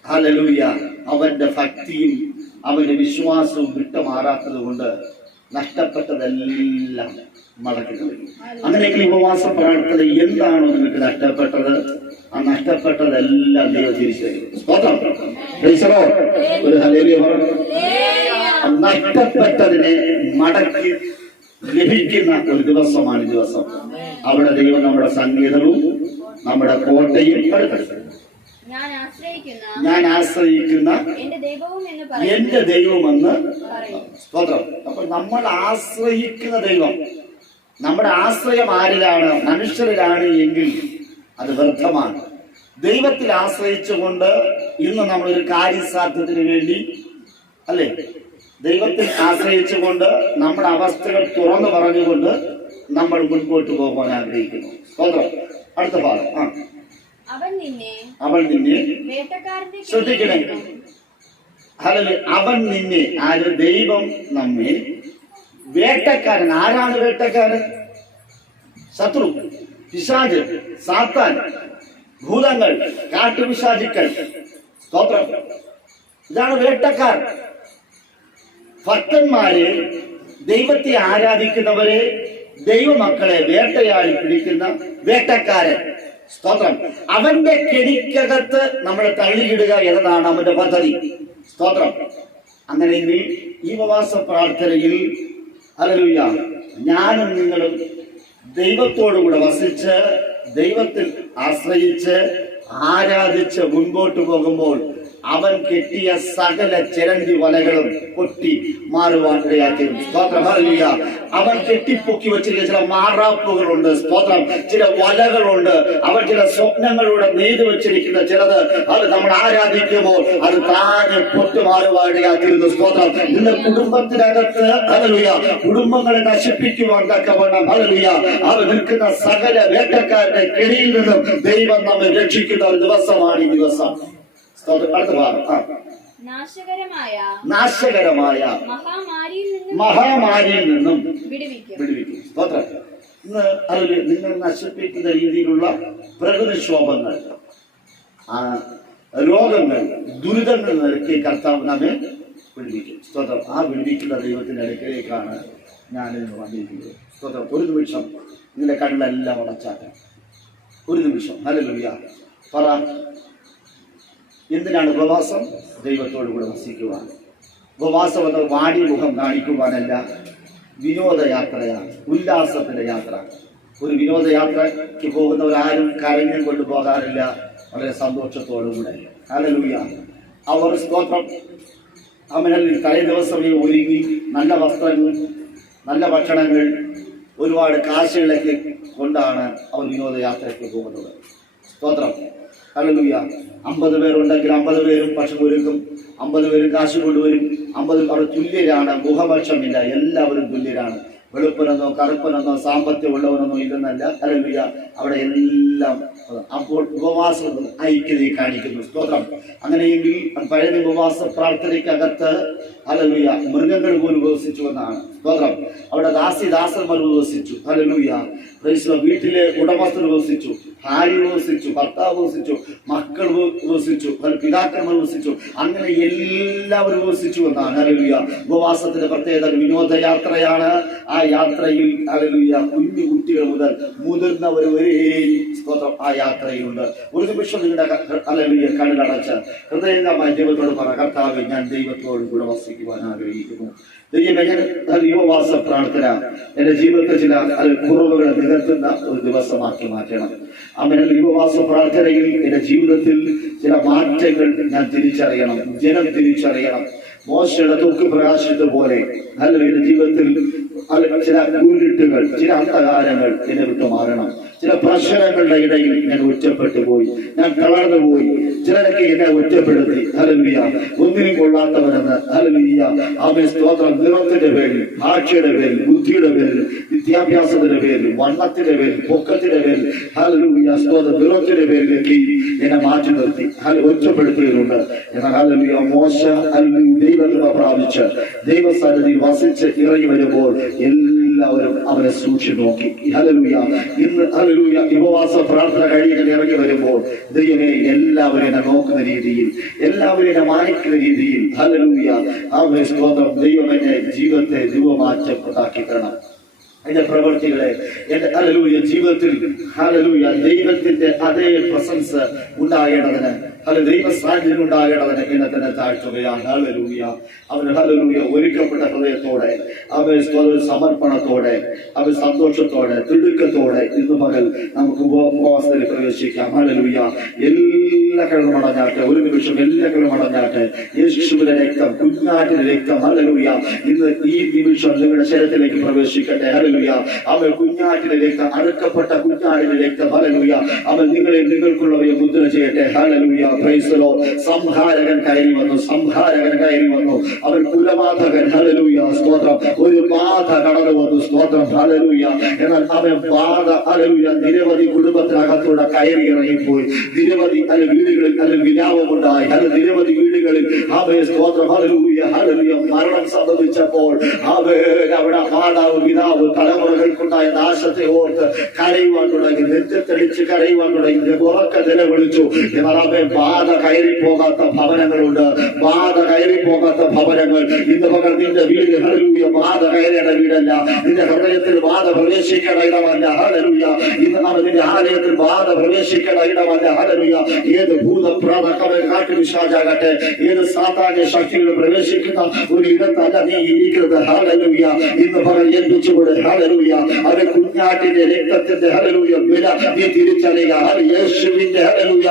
ഹല്ലേലൂയ, അവന്റെ ഭക്തിയും അവന്റെ വിശ്വാസവും വിട്ടുമാറാത്തത് കൊണ്ട് നഷ്ടപ്പെട്ടതെല്ലാം മടക്കി കളയും. അങ്ങനെയെങ്കിൽ ഉപവാസ പ്രാർത്ഥന എന്താണോ നിങ്ങൾക്ക് നഷ്ടപ്പെട്ടത്, ആ നഷ്ടപ്പെട്ടതെല്ലാം ദൈവം തിരിച്ചു തരും. സ്തോത്രം. ഒരു ഹല്ലേലൂയ പറഞ്ഞു. നഷ്ടപ്പെട്ടതിനെ മടക്കി ലഭിക്കുന്ന ഒരു ദിവസമാണ് ഈ ദിവസം. അവിടെ ദൈവം നമ്മുടെ സങ്കേതവും നമ്മുടെ കോട്ടയും ഞാൻ ആശ്രയിക്കുന്ന എന്റെ ദൈവമെന്ന്. സ്തോത്രം. അപ്പൊ നമ്മൾ ആശ്രയിക്കുന്ന ദൈവം, നമ്മുടെ ആശ്രയം ആരിലാണ്? മനുഷ്യരിലാണ് എങ്കിൽ അത് വ്യർത്ഥമാണ്. ദൈവത്തിൽ ആശ്രയിച്ചുകൊണ്ട് ഇന്ന് നമ്മളൊരു കാര്യസാധ്യത്തിന് വേണ്ടി അല്ലെ ദൈവത്തിൽ ആശ്രയിച്ചുകൊണ്ട് നമ്മുടെ അവസ്ഥകൾ തുറന്നു പറഞ്ഞുകൊണ്ട് നമ്മൾ മുൻപോട്ട് പോകാൻ ആഗ്രഹിക്കുന്നു. അടുത്ത ഭാഗം. അവൻ നിന്നെ ശ്രദ്ധിക്കണേ. അവൻ നിന്നെ, ആര്? ദൈവം നമ്മെ വേട്ടക്കാരൻ. ആരാണ് വേട്ടക്കാരൻ? ശത്രു, പിശാച്, സാത്താൻ, ഭൂതങ്ങൾ, കാട്ടുപിശാചുക്കൾ. സ്തോത്രം. ഇതാണ് വേട്ടക്കാർ. ഭക്തന്മാരെ, ദൈവത്തെ ആരാധിക്കുന്നവരെ, ദൈവമക്കളെ വേട്ടയാടി പിടിക്കുന്ന വേട്ടക്കാരൻ. സ്തോത്രം. അവന്റെ കെണിക്കകത്ത് നമ്മളെ തള്ളിയിടുക എന്നതാണ് അവന്റെ പദ്ധതി. സ്തോത്രം. അങ്ങനെ ഈ ഉപവാസ പ്രാർത്ഥനയിൽ ഹല്ലേലൂയ ഞാനും നിങ്ങളും ദൈവത്തോടുകൂടെ വസിച്ച് ദൈവത്തിൽ ആശ്രയിച്ച് ആരാധിച്ച് മുൻപോട്ട് പോകുമ്പോൾ അവൻ കെട്ടിയ സകല ചിരണ്ടി വലകളും പൊട്ടി മാറുവാൻ ഇടയാക്കിയിരുന്നു. സ്തോത്രം. ഹല്ലേലൂയ. അവൻ കെട്ടിപ്പൊക്കി വെച്ചിരിക്കുന്ന ചില മാറാപ്പുകളുണ്ട്. സ്തോത്രം. ചില വലകളുണ്ട്. അവൻ ചില സ്വപ്നങ്ങളിലൂടെ നെയ്തു വെച്ചിരിക്കുന്ന ചിലത് അത് നമ്മൾ ആരാധിക്കുമ്പോൾ അത് താനെ പൊട്ടുമാറുവാൻ ഇടയാക്കിയിരുന്നു. സ്തോത്രം. ഇന്ന് കുടുംബത്തിനകത്ത് ഹല്ലേലൂയ കുടുംബങ്ങളെ നശിപ്പിക്കുവാൻ തക്കവണ്ണം ഹല്ലേലൂയ അവർ നിൽക്കുന്ന സകല വേട്ടക്കാരുടെ കെണിയിൽ നിന്നും ദൈവം നമ്മെ രക്ഷിക്കുന്ന ഒരു ദിവസമാണ് ഈ ദിവസം. അടുത്ത ഭാഗം. നാശകരമായ മഹാമാരിയിൽ നിന്നും വിടുവിക്കും. സ്തോത്രം. ഇന്ന് അതിൽ നിങ്ങൾ നശിപ്പിക്കുന്ന രീതിയിലുള്ള പ്രകൃതിക്ഷോഭങ്ങൾ, രോഗങ്ങൾ, ദുരിതങ്ങൾ നിരക്കി കർത്താവ് നമ്മെ വിടുവിക്കും. സ്തോത്രം. ആ വിടുവിക്കുന്ന ദൈവത്തിന്റെ അടുക്കലേക്കാണ് ഞാൻ ഇന്ന് വന്നിരിക്കുന്നത്. സ്തോത്രം. ഒരു നിമിഷം നിങ്ങളുടെ കണ്ണിലെല്ലാം ഉടച്ചാക്കാം. ഒരു നിമിഷം. ഹല്ലേലൂയ. പറ. എന്തിനാണ് ഉപവാസം? ദൈവത്തോടു കൂടെ വസിക്കുവാൻ. ഉപവാസം എന്ന വാടി മുഖം കാണിക്കുവാനല്ല, വിനോദയാത്രയാണ്, ഉല്ലാസത്തിന്റെ യാത്ര. ഒരു വിനോദയാത്രയ്ക്ക് പോകുന്നവരാരും കരഞ്ഞും കൊണ്ടു പോകാറില്ല, വളരെ സന്തോഷത്തോടുകൂടെ. ഹല്ലേലൂയ. അവർ സ്തോത്രം അവനിൽ തലേ ദിവസമേ ഒരുങ്ങി നല്ല വസ്ത്രങ്ങൾ, നല്ല ഭക്ഷണങ്ങൾ, ഒരുപാട് കാശുകളൊക്കെ കൊണ്ടാണ് അവർ വിനോദയാത്രയ്ക്ക് പോകുന്നത്. സ്തോത്രം. ഹല്ലേലൂയ. 50 പേരുണ്ടെങ്കിൽ 50 പേരും ഭക്ഷണം ഒരുക്കും, 50 പേരും കാശ് കൊണ്ടുവരും. 50 അവർ തുല്യരാണ്, മുഖപക്ഷമില്ല, എല്ലാവരും തുല്യരാണ്. വെളുപ്പനെന്നോ കറുപ്പനെന്നോ സാമ്പത്തികമുള്ളവനെന്നോ ഇല്ലെന്നല്ല. ഹല്ലേലൂയ. അവിടെ എല്ലാം. അപ്പോൾ ഉപവാസം ഐക്യതയെ കാണിക്കുന്നു. സ്തോത്രം. അങ്ങനെയെങ്കിൽ പഴയ ഉപവാസ പ്രാർത്ഥനയ്ക്കകത്ത് ഹല്ലേലൂയ മൃഗങ്ങൾ പോലും ഉപവസിച്ചു എന്നാണ്. സ്തോത്രം. അവിടെ ദാസന്മാർ ഉപവസിച്ചു. ഹല്ലേലൂയ. വീട്ടിലെ ഉടമസ്ഥർ ഉപവസിച്ചു, ഭാര്യ ഉപവസിച്ചു, ഭർത്താവ് ഉപവസിച്ചു, മക്കൾ ഉപവസിച്ചു, പിതാക്കന്മാർ ഉപവസിച്ചു. അങ്ങനെ എല്ലാവരും ഉപവസിച്ചു എന്നാണ്. ഹല്ലേലൂയ. ഉപവാസത്തിന്റെ പ്രത്യേകത വിനോദയാത്രയാണ്. ആ യാത്രയിൽ ഹല്ലേലൂയ കുഞ്ഞു കുട്ടികൾ മുതൽ മുതിർന്നവർ വരെയും സ്തോത്രം ആ യാത്രയിലുണ്ട്. ഒരു നിമിഷം നിങ്ങളുടെ ഹല്ലേലൂയ കണ്ണിലടച്ച് ഹൃദയമായി ദൈവത്തോട് പറ, കർത്താവേ, ഞാൻ ദൈവത്തോട് കൂടെ വസിക്കുവാൻ ആഗ്രഹിക്കുന്നു. ഉപവാസ പ്രാർത്ഥന എന്റെ ജീവിതത്തിൽ ചില കുറവുകളെ നികത്തുന്ന ഒരു ദിവസമാക്കി മാറ്റണം. അങ്ങനെ ഉപവാസ പ്രാർത്ഥനയിൽ എന്റെ ജീവിതത്തിൽ ചില മാറ്റങ്ങൾ ഞാൻ തിരിച്ചറിയണം, ജനം തിരിച്ചറിയണം. മോശയുടെ തൊക്ക് പ്രകാശിച്ചതുപോലെ എന്റെ ജീവിതത്തിൽ ചില കൂരിട്ടുകൾ, ചില അന്ധകാരങ്ങൾ എന്നെ വിട്ടു മാറണം. ചില പ്രശ്നങ്ങളുടെ ഇടയിൽ ഞാൻ ഒറ്റപ്പെട്ടു പോയി, ഞാൻ തളർന്നു പോയി. ചിലരൊക്കെ എന്നെ ഒറ്റപ്പെടുത്തി. ഹല്ലേലൂയ. ഒന്നിനും കൊള്ളാത്തവരെന്ന്. ഹല്ലേലൂയ. അവൻ സ്തോത്രം. നിറത്തിന്റെ പേരിൽ, ഭാഷയുടെ പേരിൽ, ബുദ്ധിയുടെ പേരിൽ, വിദ്യാഭ്യാസത്തിന്റെ പേരിൽ, വണ്ണത്തിന്റെ പേരിൽ, പൊക്കത്തിന്റെ പേരിൽ, ഹല്ലേലൂയ സ്തോത്രം, നിറത്തിന്റെ പേരിലേക്ക് എന്നെ മാറ്റി നിർത്തി ഒറ്റപ്പെടുത്തുകയുണ്ട്. എന്നാൽ ഹല്ലേലൂയ മോശ ദൈവകൃപ പ്രാപിച്ച് ദൈവസന്നിധിയിൽ വസിച്ച് ഇറങ്ങി വരുമ്പോൾ എല്ലാവരും അവനെ സൂക്ഷിച്ചു നോക്കി. ഹല്ലേലൂയ. ഇന്ന് ഹല്ലേലൂയ ഉപവാസ പ്രാർത്ഥന കഴിഞ്ഞ് ഇറങ്ങി വരുമ്പോൾ ദൈവമേ എല്ലാവരും എന്നെ നോക്കുന്ന രീതിയിൽ, എല്ലാവരും എന്നെ മാനിക്കുന്ന രീതിയിൽ ഹല്ലേലൂയ അവനെ സ്തോത്രം ദൈവം എന്നെ ജീവിതത്തെ രൂപമാറ്റപ്പെട്ടാക്കി തരണം. എന്റെ പ്രവൃത്തികളെ എന്റെ ഹല്ലേലൂയ ജീവിതത്തിൽ ഹല്ലേലൂയ ദൈവത്തിന്റെ അതേ പ്രസൻസ് ഉണ്ടാകേണ്ടതിന്, ദൈവ സാന്നിധ്യം ഉണ്ടാകേണ്ടതിന് എന്നെ തന്നെ താഴ്ത്തുകയാണ്. ഹല്ലേലൂയ. അവന് ഹല്ലേലൂയ ഒരുക്കപ്പെട്ട ഹൃദയത്തോടെ, അവൻ സമർപ്പണത്തോടെ, അവൻ സന്തോഷത്തോടെ, തിടുക്കത്തോടെ ഇന്ന് പകൽ നമുക്ക് ഉപവാസത്തിൽ പ്രവേശിക്കാം. ഹല്ലേലൂയ. എല്ലാ കണ്ണും അടഞ്ഞാട്ടെ. ഒരു നിമിഷം എല്ലാ കണ്ണും അടഞ്ഞാട്ടെ. യേശുവിന്റെ രക്തം, കുഞ്ഞാട്ടിന്റെ രക്തം ഹല്ലേലൂയ ഇന്ന് ഈ നിമിഷം നിങ്ങളുടെ ശരീരത്തിലേക്ക് പ്രവേശിക്കട്ടെ. ഹല്ലേലൂയ. അവൻ കുഞ്ഞാട്ടിന്റെ രക്തം, അറുക്കപ്പെട്ട കുഞ്ഞാടിന്റെ രക്തം ഹല്ലേലൂയ അവൻ നിങ്ങളെ നിങ്ങൾക്കുള്ളവയെ മുദ്ര ചെയ്യട്ടെ. ഹല്ലേലൂയ. Praise the lord. സംഹാരകൻ കയറി വന്നു, സംഹാരകൻ കയറി വന്നു. അവൻ കുലപാതകൻ. ഹല്ലേലൂയ, സ്തോത്രം. ഒരു ബാധ കടന്നു വന്നു, സ്തോത്രം. ഹല്ലേലൂയ. എന്നാൽ അവൻ ബാധ, ഹല്ലേലൂയ, നിരവധി കുടുംബത്തിനകത്തൂടെ കയറി ഇറങ്ങിപ്പോയി. നിരവധി വീടുകളിൽ വിലാപമുണ്ടായി. നിരവധി വീടുകളിൽ അവയെ, സ്തോത്രം. ഹല്ലേലൂയ, ഹല്ലേലൂയ, മരണം സംഭവിച്ചപ്പോൾ അവിടെ മാതാവ് പിതാവ് തലമുറകൾക്കുണ്ടായ നാശത്തെ ഓർത്ത് കരയുവാൻ തുടങ്ങി, നെഞ്ചത്തടിച്ച് കരയുവാൻ തുടങ്ങി, ഉറക്ക നിലവിളിച്ചു. എന്നാൽ അവൻ ബാധ കയറി പോകാത്ത ഭവനങ്ങളുണ്ട്, ബാധ കയറി പോകാത്ത ഭവനങ്ങൾ. ഇന്ന് പകൽ നിന്റെ വീട്, ഹല്ലേലൂയ, ബാധ കയറേണ്ട വീടല്ല. നിന്റെ ഹൃദയത്തിൽ ബാധ പ്രവേശിക്കേണ്ട ഇടമല്ല. ഹല്ലേലൂയ. ഇന്ന് നാം നിന്റെ ആലയത്തിൽ ബാധ പ്രവേശിക്കേണ്ട ഇടമല്ല. ഹല്ലേലൂയ. ഏത് ഭൂതപ്രാത കാട്ടുപിശാചാകട്ടെ, ഏത് സാത്താന്യ ശക്തികൾ പ്രവേശിക്കുന്ന ഒരു ഇടത്തല്ല നീ ഇരിക്കുന്നത്. ഹല്ലേലൂയ. ഇന്ന് പകൽ ഏൽപ്പിച്ചുകൊണ്ട്, ഹല്ലേലൂയ, അവരെ കുഞ്ഞാട്ടിന്റെ രക്തത്തിന്റെ, ഹല്ലേലൂയ, വില നീ തിരിച്ചറിയുക. യേശുവിന്റെ, ഹല്ലേലൂയ,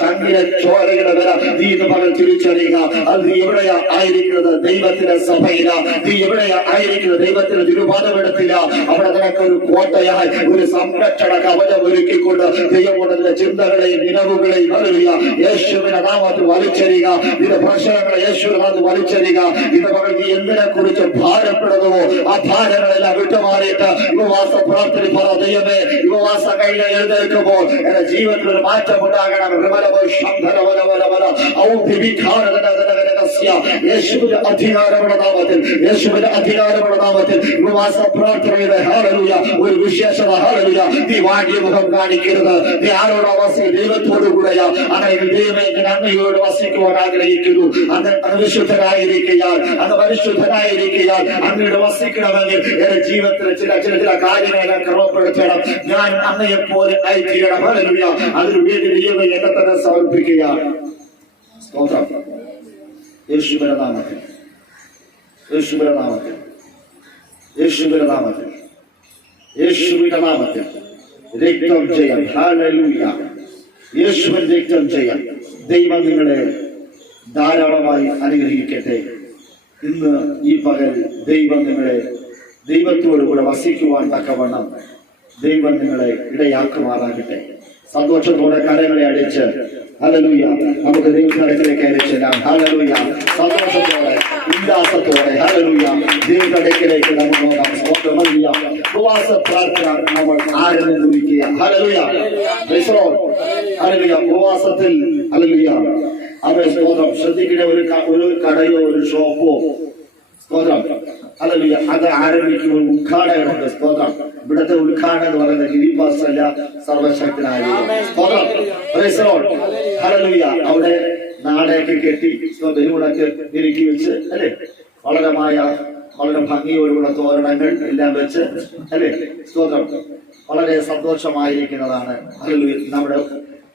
ചങ്ങിലെ ചോരയുടെ വില നീ ഇന്ന് പകൽ തിരിച്ചറിയുക. അത് നീ എവിടെയാ ആയിരിക്കുന്നത്? ദൈവത്തിന്റെ സഭയില. നീ എവിടെയാ ആയിരിക്കുന്നത്? ദൈവത്തിന്റെ തിരുപാദപീഠത്തില. അവിടെ നിനക്കൊരു കോട്ടയായി ഒരു സംരക്ഷണ കവചം ഒരുക്കിക്കൊണ്ട് ദൈവത്തിന്റെ ചിന്തകളെയും നിലവുകളെയും, ഹല്ലേലൂയ, യേശുവിന്റെ നാമത്തിൽ വലിച്ചെറിയുക. നിന്റെ പ്രശ്നങ്ങളെ യേശുവിന്റെ നാമത്തിൽ വലിച്ചെറിയുക. ഇന്ന് പകൽ നീ എന്തിനെ കുറിച്ച് ഭാരപ്പെടുന്നുവോ ആ ഭാരങ്ങളെല്ലാം വിട്ടുമാറിയിട്ട് ഉപവാസ പ്രാർത്ഥന പറ. ദൈവമേ, ഉപവാസം കഴിഞ്ഞ് എഴുന്നേൽക്കുമ്പോൾ എന്റെ ജീവിതത്തിൽ ഒരു മാറ്റം ഉണ്ടാകണം. യേശുവിന്റെ അധികാരമുള്ള നാമത്തിൽ, യേശുവിന്റെ അധികാരമുള്ള നാമത്തിൽ ഉപവാസ പ്രാർത്ഥനയുടെ, ഹല്ലേലൂയ, ഒരു വിശേഷത. ഹല്ലേലൂയ. നീ വാങ്ങിയ മുഖം കാണിക്കരുത്. നീ ആരോട് വസിക്കുക? ദൈവത്തോടു കൂടെയാ. അങ്ങനെ ദൈവമേ, അങ്ങയോട് വസിക്കുവാൻ ആഗ്രഹിക്കുന്നു. അങ്ങ് വിശുദ്ധനായിരിക്കയാൽ, അങ്ങ് പരിശുദ്ധനായിരിക്കയാൽ അങ്ങയോട് വസിക്കണമെങ്കിൽ എന്റെ ജീവിതത്തിൽ ചില കാര്യങ്ങളെ ക്രമപ്പെടുത്തണം. ഞാൻ അങ്ങയെപ്പോലെ ആയിത്തീരണം. ഹല്ലേലൂയ. അതിനുവേണ്ടി ദൈവമേ എന്നെ തന്നെ സമർപ്പിക്കുക. സ്തോത്രം. യേശുവിന്റെ നാമത്തിൽ, യേശുവിന്റെ നാമത്തിൽ, യേശുവിന്റെ നാമത്തിൽ, യേശുവിന്റെ നാമത്തിൽ രക്തം ചെയ്യാം. ഹല്ലേലൂയ. യേശുവിൻ രക്തം ചെയ്യാം. ദൈവം നിങ്ങളെ ധാരാളമായി അനുഗ്രഹിക്കട്ടെ. ഇന്ന് ഈ പകൽ ദൈവം നിങ്ങളെ ദൈവത്തോടുകൂടെ വസിക്കുവാൻ തക്കവണ്ണം ദൈവം നിങ്ങളെ ഇടയാക്കുമാറാകട്ടെ. സന്തോഷത്തോടെ കരങ്ങളെ അടിച്ച്, ഹല്ലേലൂയ, നമുക്ക് ദൈവത്തിനടുക്കിലേക്ക് അയച്ചെല്ലാം. ഹല്ലേലൂയ. സന്തോഷത്തോടെ, ഉല്ലാസത്തോടെ, ഹല്ലേലൂയ, ദൈവത്തിനടുക്കിലേക്ക് നമുക്ക് നോക്കാം. ഉപവാസ പ്രാർത്ഥന നമ്മൾ ആരംഭിക്കുക. ഹല്ലേലൂയ. ഹല്ലേലൂയ. ഉപവാസത്തിൽ, ഹല്ലേലൂയ, അവരെ സ്തോത്രം. ശ്രദ്ധിക്കുന്ന ഒരു കടയോ ഒരു ഷോപ്പോ, സ്തോത്രം, ഹല്ലേലൂയ, അത് ആരംഭിക്കുമ്പോൾ ഉദ്ഘാടകനുണ്ട്. സ്തോത്രം. ഇവിടുത്തെ ഉദ്ഘാടനം എന്ന് പറയുന്നത് ഗിരിപാസല്ല, സർവശക്തനായ സ്തോത്രം. Praise the Lord. ഹല്ലേലൂയ. അവിടെ നാടയൊക്കെ കെട്ടി ബലൂണൊക്കെ ഇറുക്കി വെച്ച്, അല്ലെ, വളരെ ഭംഗിയോടുകൂടെ തോരണങ്ങൾ എല്ലാം വെച്ച്, അല്ലെ, സ്തോത്രം, വളരെ സന്തോഷമായിരിക്കുന്നതാണ്. ഹല്ലേലൂയ. നമ്മുടെ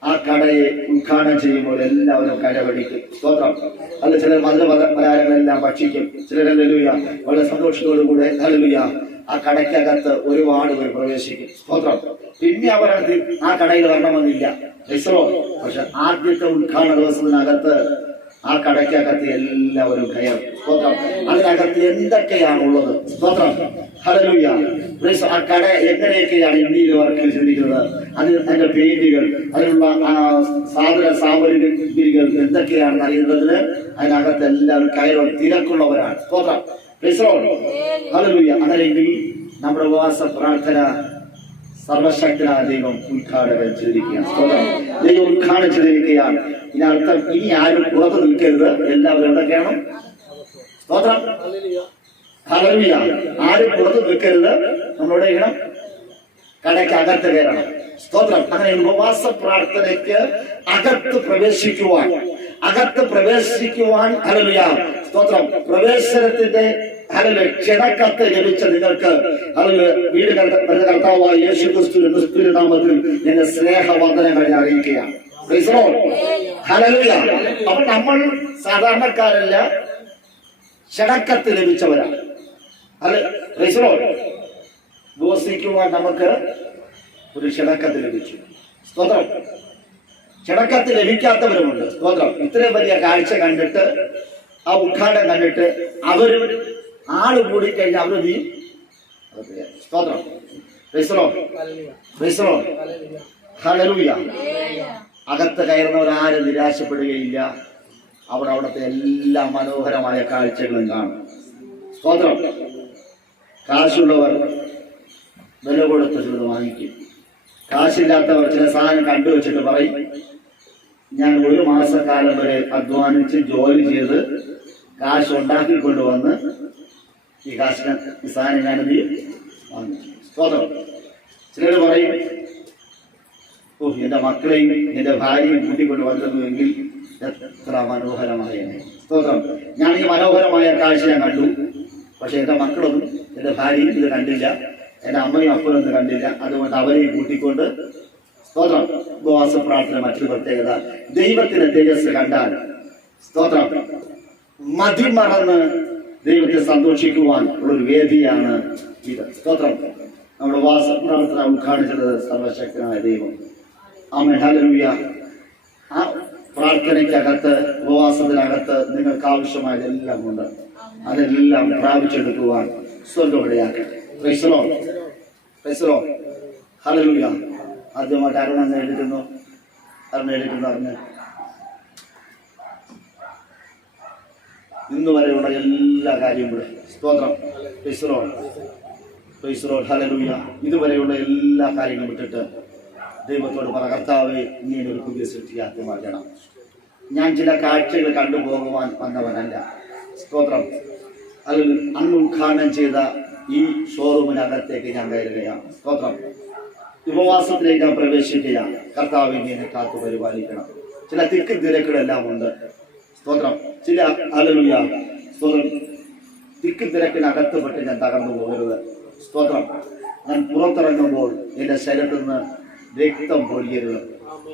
ആ കടയെ ഉദ്ഘാടനം ചെയ്യുമ്പോൾ എല്ലാവരും കരവടിക്കും. സ്തോത്രം. അല്ല, ചിലർ മധുരപലഹാരങ്ങളെല്ലാം ഭക്ഷിക്കും. ചിലർ, ഹല്ലേലൂയ, വളരെ സന്തോഷത്തോടു കൂടെ, ഹല്ലേലൂയ, ആ കടയ്ക്കകത്ത് ഒരുപാട് പേർ പ്രവേശിക്കും. സ്തോത്രം. പിന്നെ അവർക്ക് ആ കടയിൽ വരണമെന്നില്ല. പക്ഷെ ആദ്യത്തെ ഉദ്ഘാടന ദിവസത്തിനകത്ത് ആ കടയ്ക്കകത്ത് എല്ലാവരും കയറും. സ്തോത്രം. അതിനകത്ത് എന്തൊക്കെയാണുള്ളത്? സ്തോത്രം. ഹല്ലേലൂയ. ആ കട എങ്ങനെയൊക്കെയാണ് ഇന്ത്യയിൽ വർക്ക് ചെയ്തിരിക്കുന്നത്, അതിന്റെ പെയിന്റുകൾ, അതിനുള്ള സാധന സാമഗ്രികൾ എന്തൊക്കെയാണെന്ന് അറിയുന്നതിന് അതിനകത്ത് എല്ലാവരും കയറും. തിരക്കുള്ളവരാണ്. സ്തോത്രം. ഹല്ലേലൂയ. അങ്ങനെയെങ്കിൽ നമ്മുടെ ഉപവാസ പ്രാർത്ഥന സർവശക്തനായ ദൈവം ഉദ്ഘാടനം ചെയ്തിരിക്കുകയാണ്. സ്തോത്രം. ദൈവം ഉദ്ഘാടനം ചെയ്തിരിക്കുകയാണ്. ഇതിനർത്ഥം ഇനി ആരും പുറത്ത് നിൽക്കരുത്. എല്ലാവരും എന്തൊക്കെയാണ്? സ്തോത്രം. ഹല്ലേലൂയ. ആരും പുറത്ത് നിൽക്കരുത്. നമ്മളോട് ചെയ്യണം, കടയ്ക്ക് അകത്ത് കയറണം. സ്തോത്രം. അങ്ങനെ ഉപവാസ പ്രാർത്ഥനയ്ക്ക് അകത്ത് പ്രവേശിക്കുവാൻ, ഹല്ലേലൂയ, സ്തോത്രം, പ്രവേശനത്തിന്റെ, ഹല്ലേലൂയ, ക്ഷണക്കത്ത് ലഭിച്ച നിങ്ങൾക്ക്, ഹല്ലേലൂയ, വീടുകളുടെ കർത്താവായ യേശുക്രിസ്തുവിന്റെ നാമത്തിൽ എന്റെ സ്നേഹവന്ദനങ്ങളെ അറിയിക്കുകയാണ്. ഹല്ലേലൂയ. അപ്പൊ നമ്മൾ സാധാരണക്കാരല്ല, ക്ഷണക്കത്ത് ലഭിച്ചവരാണ്. ഉപവസിക്കുവാൻ നമുക്ക് ഒരു ക്ഷണക്കത്ത് ലഭിച്ചു. സ്തോത്രം. ക്ഷണക്കത്ത് ലഭിക്കാത്തവരുമുണ്ട്. സ്തോത്രം. ഇത്രയും വലിയ കാഴ്ച കണ്ടിട്ട്, ആ ഉദ്ഘാടനം കണ്ടിട്ട് അവരും ആള് കൂടിക്കഴിഞ്ഞാൽ അവര് നീ. സ്തോത്രം. ഹല്ലേലൂയ. അകത്ത് കയറുന്നവരാരും നിരാശപ്പെടുകയില്ല. അവിടുത്തെ എല്ലാ മനോഹരമായ കാഴ്ചകളും കാണും. സ്തോത്രം. കാശുള്ളവർ വില കൊടുത്ത് ചിലത് വാങ്ങിക്കും. കാശില്ലാത്തവർ ചില സാധനം കണ്ടുവച്ചിട്ട് പറയും, ഞാൻ 1 മാസക്കാലം വരെ അധ്വാനിച്ച് ജോലി ചെയ്ത് കാശ് ഉണ്ടാക്കിക്കൊണ്ടുവന്ന് ഈ കാശിന് ഈ സാധനം ഞാനത് വാങ്ങിച്ചു. സ്തോത്രം. ചിലർ പറയും, എന്റെ മക്കളെയും എന്റെ ഭാര്യയും കൂട്ടിക്കൊണ്ട് വന്നിരുന്നുവെങ്കിൽ എത്ര മനോഹരമായ. സ്തോത്രം. ഞാൻ ഈ മനോഹരമായ കാഴ്ച ഞാൻ കണ്ടു, പക്ഷെ എന്റെ മക്കളൊന്നും എന്റെ ഭാര്യയും ഇത് കണ്ടില്ല, എന്റെ അമ്മയും അപ്പനും ഇത് കണ്ടില്ല. അതുകൊണ്ട് അവരെയും കൂട്ടിക്കൊണ്ട് സ്തോത്രം. ഉപവാസ പ്രാർത്ഥന മറ്റൊരു പ്രത്യേകത, ദൈവത്തിന്റെ തേജസ് കണ്ടാൽ സ്തോത്രം മതിമറന്ന് ദൈവത്തെ സന്തോഷിക്കുവാൻ ഉള്ളൊരു വേദിയാണ് ഇത്. സ്തോത്രം. നമ്മുടെ ഉപവാസ പ്രാർത്ഥന ഉദ്ഘാടിച്ചത് സർവശക്തനായ ദൈവം. ആമേൻ. ഹല്ലേലൂയ. ആ പ്രാർത്ഥനയ്ക്കകത്ത്, ഉപവാസത്തിനകത്ത് നിങ്ങൾക്ക് ആവശ്യമായതെല്ലാം ഉണ്ട്. അതെല്ലാം പ്രാപിച്ചെടുക്കുവാൻ സ്വർഗ്ഗമിടയാക്കട്ടെ. Praise the lord. Praise the Lord. ഹല്ലേലൂയ. ആദ്യമായിട്ട് അരുണെന്ന് എഴുതുന്നു, അറിഞ്ഞ് ഇന്ന് വരെയുള്ള എല്ലാ കാര്യവും കൂടെ. സ്തോത്രം. Praise the lord. Praise the Lord. Hallelujah. ഇതുവരെയുള്ള എല്ലാ കാര്യങ്ങളും വിട്ടിട്ട് ദൈവത്തോട് പറ, കർത്താവേ, നീ ഒരു പുതിയ സൃഷ്ടിയാക്കി മാറ്റണം. ഞാൻ ചില കാഴ്ചകൾ കണ്ടുപോകുവാൻ വന്നവനല്ല. സ്തോത്രം. അതിൽ അന്ന് ഉദ്ഘാടനം ചെയ്ത ഈ ഷോറൂമിനകത്തേക്ക് ഞാൻ കയറുകയാണ്. സ്തോത്രം. ഉപവാസത്തിലേക്ക് ഞാൻ പ്രവേശിക്കുകയാണ്. കർത്താവേ, നീ എന്നെ കാത്തു പരിപാലിക്കണം. ചില തിക്ക് തിരക്കുകളെല്ലാം ഉണ്ട്. സ്തോത്രം. ചില ഹല്ലേലൂയ. സ്തോത്രം. തിക്ക് തിരക്കിനകത്തുപെട്ട് ഞാൻ തകർന്നു പോകരുത്. സ്തോത്രം. ഞാൻ പുറത്തിറങ്ങുമ്പോൾ എന്റെ ശരീരത്തിൽ നിന്ന് രക്തം പൊഴിയരുത്.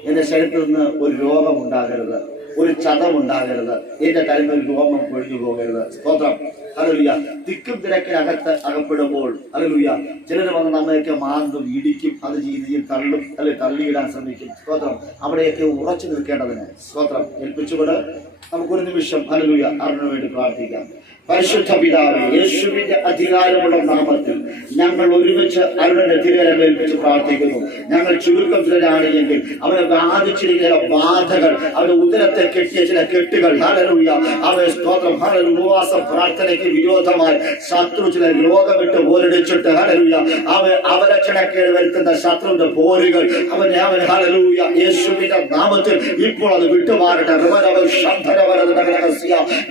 എന്റെ ശരീരത്തിൽ നിന്ന് ഒരു രോഗം ഉണ്ടാകരുത്, ഒരു ചതവുണ്ടാകരുത്, എന്റെ തലയിൽ ഒരു രോമം പൊഴിഞ്ഞു പോകരുത്. സ്തോത്രം. ഹല്ലേലൂയ. തിക്കും തിരക്കിനകത്ത് അകപ്പെടുമ്പോൾ ഹല്ലേലൂയ ചിലർ വന്ന് നമ്മയൊക്കെ മാന്തും, ഇടിക്കും, അത് രീതിയിൽ തള്ളും, അല്ലെ തള്ളിയിടാൻ ശ്രമിക്കും. സ്തോത്രം. അവിടെയൊക്കെ ഉറച്ചു നിൽക്കേണ്ടതിന് സ്തോത്രം ഏൽപ്പിച്ചുകൊണ്ട് നമുക്കൊരു നിമിഷം ഹല്ലേലൂയ അതിനു വേണ്ടി പ്രാർത്ഥിക്കാം. പരിശുദ്ധ പിതാവേ, യേശുവിന്റെ അധികാരമുള്ള നാമത്തിൽ ഞങ്ങൾ ഒരുമിച്ച് അവരുടെ തിരുകരങ്ങൾ ഏൽപ്പിച്ച് പ്രാർത്ഥിക്കുന്നു. ഞങ്ങൾ ചുരുക്കം ചിലരാണ് എങ്കിൽ അവരെ ബാധിച്ചിരിക്കുന്ന ബാധകൾ, അവരുടെ ഉദരത്തെ കെട്ടിയ ചില കെട്ടുകൾ ഹല്ലേലൂയ അവയെ സ്തോത്രം ഹല്ലേലൂയ ഉപവാസ പ്രാർത്ഥനയ്ക്ക് വിരോധമായി ശത്രു ചില രോഗമിട്ട് പോരടിച്ചിട്ട് ഹല്ലേലൂയ അവലക്ഷണക്കേട് വരുത്തുന്ന ശത്രുവിന്റെ പോരുകൾ അവൻ ഹല്ലേലൂയ യേശുവിന്റെ നാമത്തിൽ ഇപ്പോൾ അത് വിട്ടുമാറട്ടെ.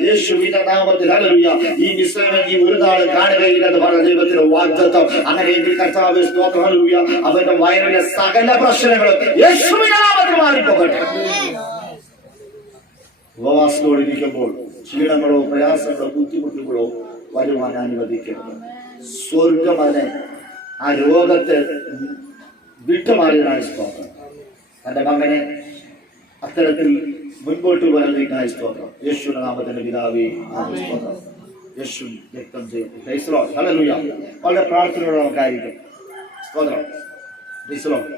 യേശുവിന്റെ നാമത്തിൽ ഹല്ലേലൂയ ഈ മിസ്രൈമിൽ ഈ ഒരു നാൾ കാണുകയില്ലെന്ന് പറഞ്ഞ ദൈവത്തിന്റെ വാഗ്ദത്തം. അങ്ങനെയെങ്കിൽ കർത്താവേ സ്തോത്രം ഹല്ലേലൂയ അവന്റെ വയറിലെ സകല പ്രശ്നങ്ങളും യേശുവിന്റെ നാമത്തിൽ മാറിപ്പോകട്ടെ. ഉപവാസത്തോടിരിക്കുമ്പോൾ ക്ഷീണങ്ങളോ പ്രയാസങ്ങളോ ബുദ്ധിമുട്ടുകളോ വരുവാൻ അനുവദിക്കരുത്. സ്വർഗം അതിനെ ആ രോഗത്തെ വിട്ടുമാറിയതിനായി സ്തോത്രം. തന്റെ മകനെ അത്തരത്തിൽ മുൻപോട്ട് വരുന്നതിനായി സ്തോത്രം. യേശുവിന്റെ നാമത്തിന്റെ പിതാവേ ആമേൻ. സ്തോത്രം. യേശു രക്തം ചെയ്തു. Price the Lord. ഹല്ലേലൂയ. വളരെ പ്രാർത്ഥനയോടെ നമുക്കായിരിക്കും. സ്തോത്രം. Praise the Lord.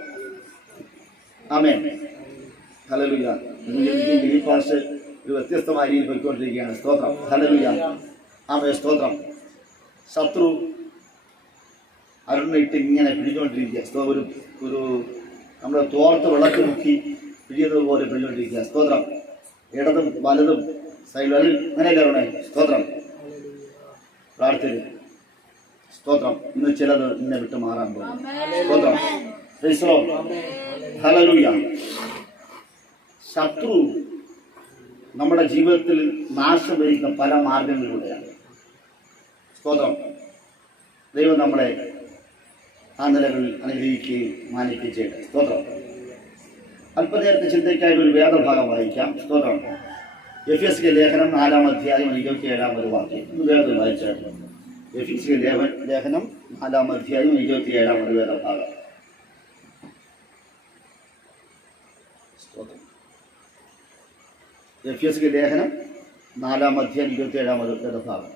Amen. Hallelujah. ഈ പാസ് ഒരു വ്യത്യസ്തമായ രീതിയിൽ പോയിക്കൊണ്ടിരിക്കുകയാണ്. സ്തോത്രം. ഹല്ലേലൂയ. ആമേൻ. സ്തോത്രം. ശത്രു അരുണിട്ട് ഇങ്ങനെ പിടിച്ചുകൊണ്ടിരിക്കുക. ഒരു നമ്മുടെ തോർത്ത് വിളക്ക് മുക്കി പിടിയുന്നത് പോലെ പിടിച്ചുകൊണ്ടിരിക്കുക. സ്തോത്രം. ഇടതും വലതും സൈഡിൽ അങ്ങനെയല്ലേ അരുണേ? സ്തോത്രം. പ്രാർത്ഥന. സ്തോത്രം. ഇന്ന് ചിലത് നിന്നെ വിട്ട് മാറാൻ പോകും. സ്തോത്രം. Praise the Lord. ഹല്ലേലൂയ. ശത്രു നമ്മുടെ ജീവിതത്തിൽ നാശം വരുന്ന പല മാർഗങ്ങളിലൂടെയാണ്. സ്തോത്രം. ദൈവം നമ്മളെ ആ നിലകളിൽ അനുഗ്രഹിക്കുകയും മാനിക്കുകയും ചെയ്യട്ടെ. സ്തോത്രം. അല്പനേരത്തെ ചിന്തയ്ക്കായിട്ട് ഒരു വേദഭാഗം വായിക്കാം. സ്തോത്രം. എഫെസ്യർ ലേഖനം 4-ാം അധ്യായം 27-ാമത് വാക്യം വേദം വായിച്ചായിരുന്നു. എഫെസ്യർ ലേഖനം 4-ാം അധ്യായം 27-ാമത് വേദഭാഗം. സ്തോത്രം. എഫെസ്യർ ലേഖനം 4-ാം അധ്യായം 27-ാമത് വേദഭാഗം.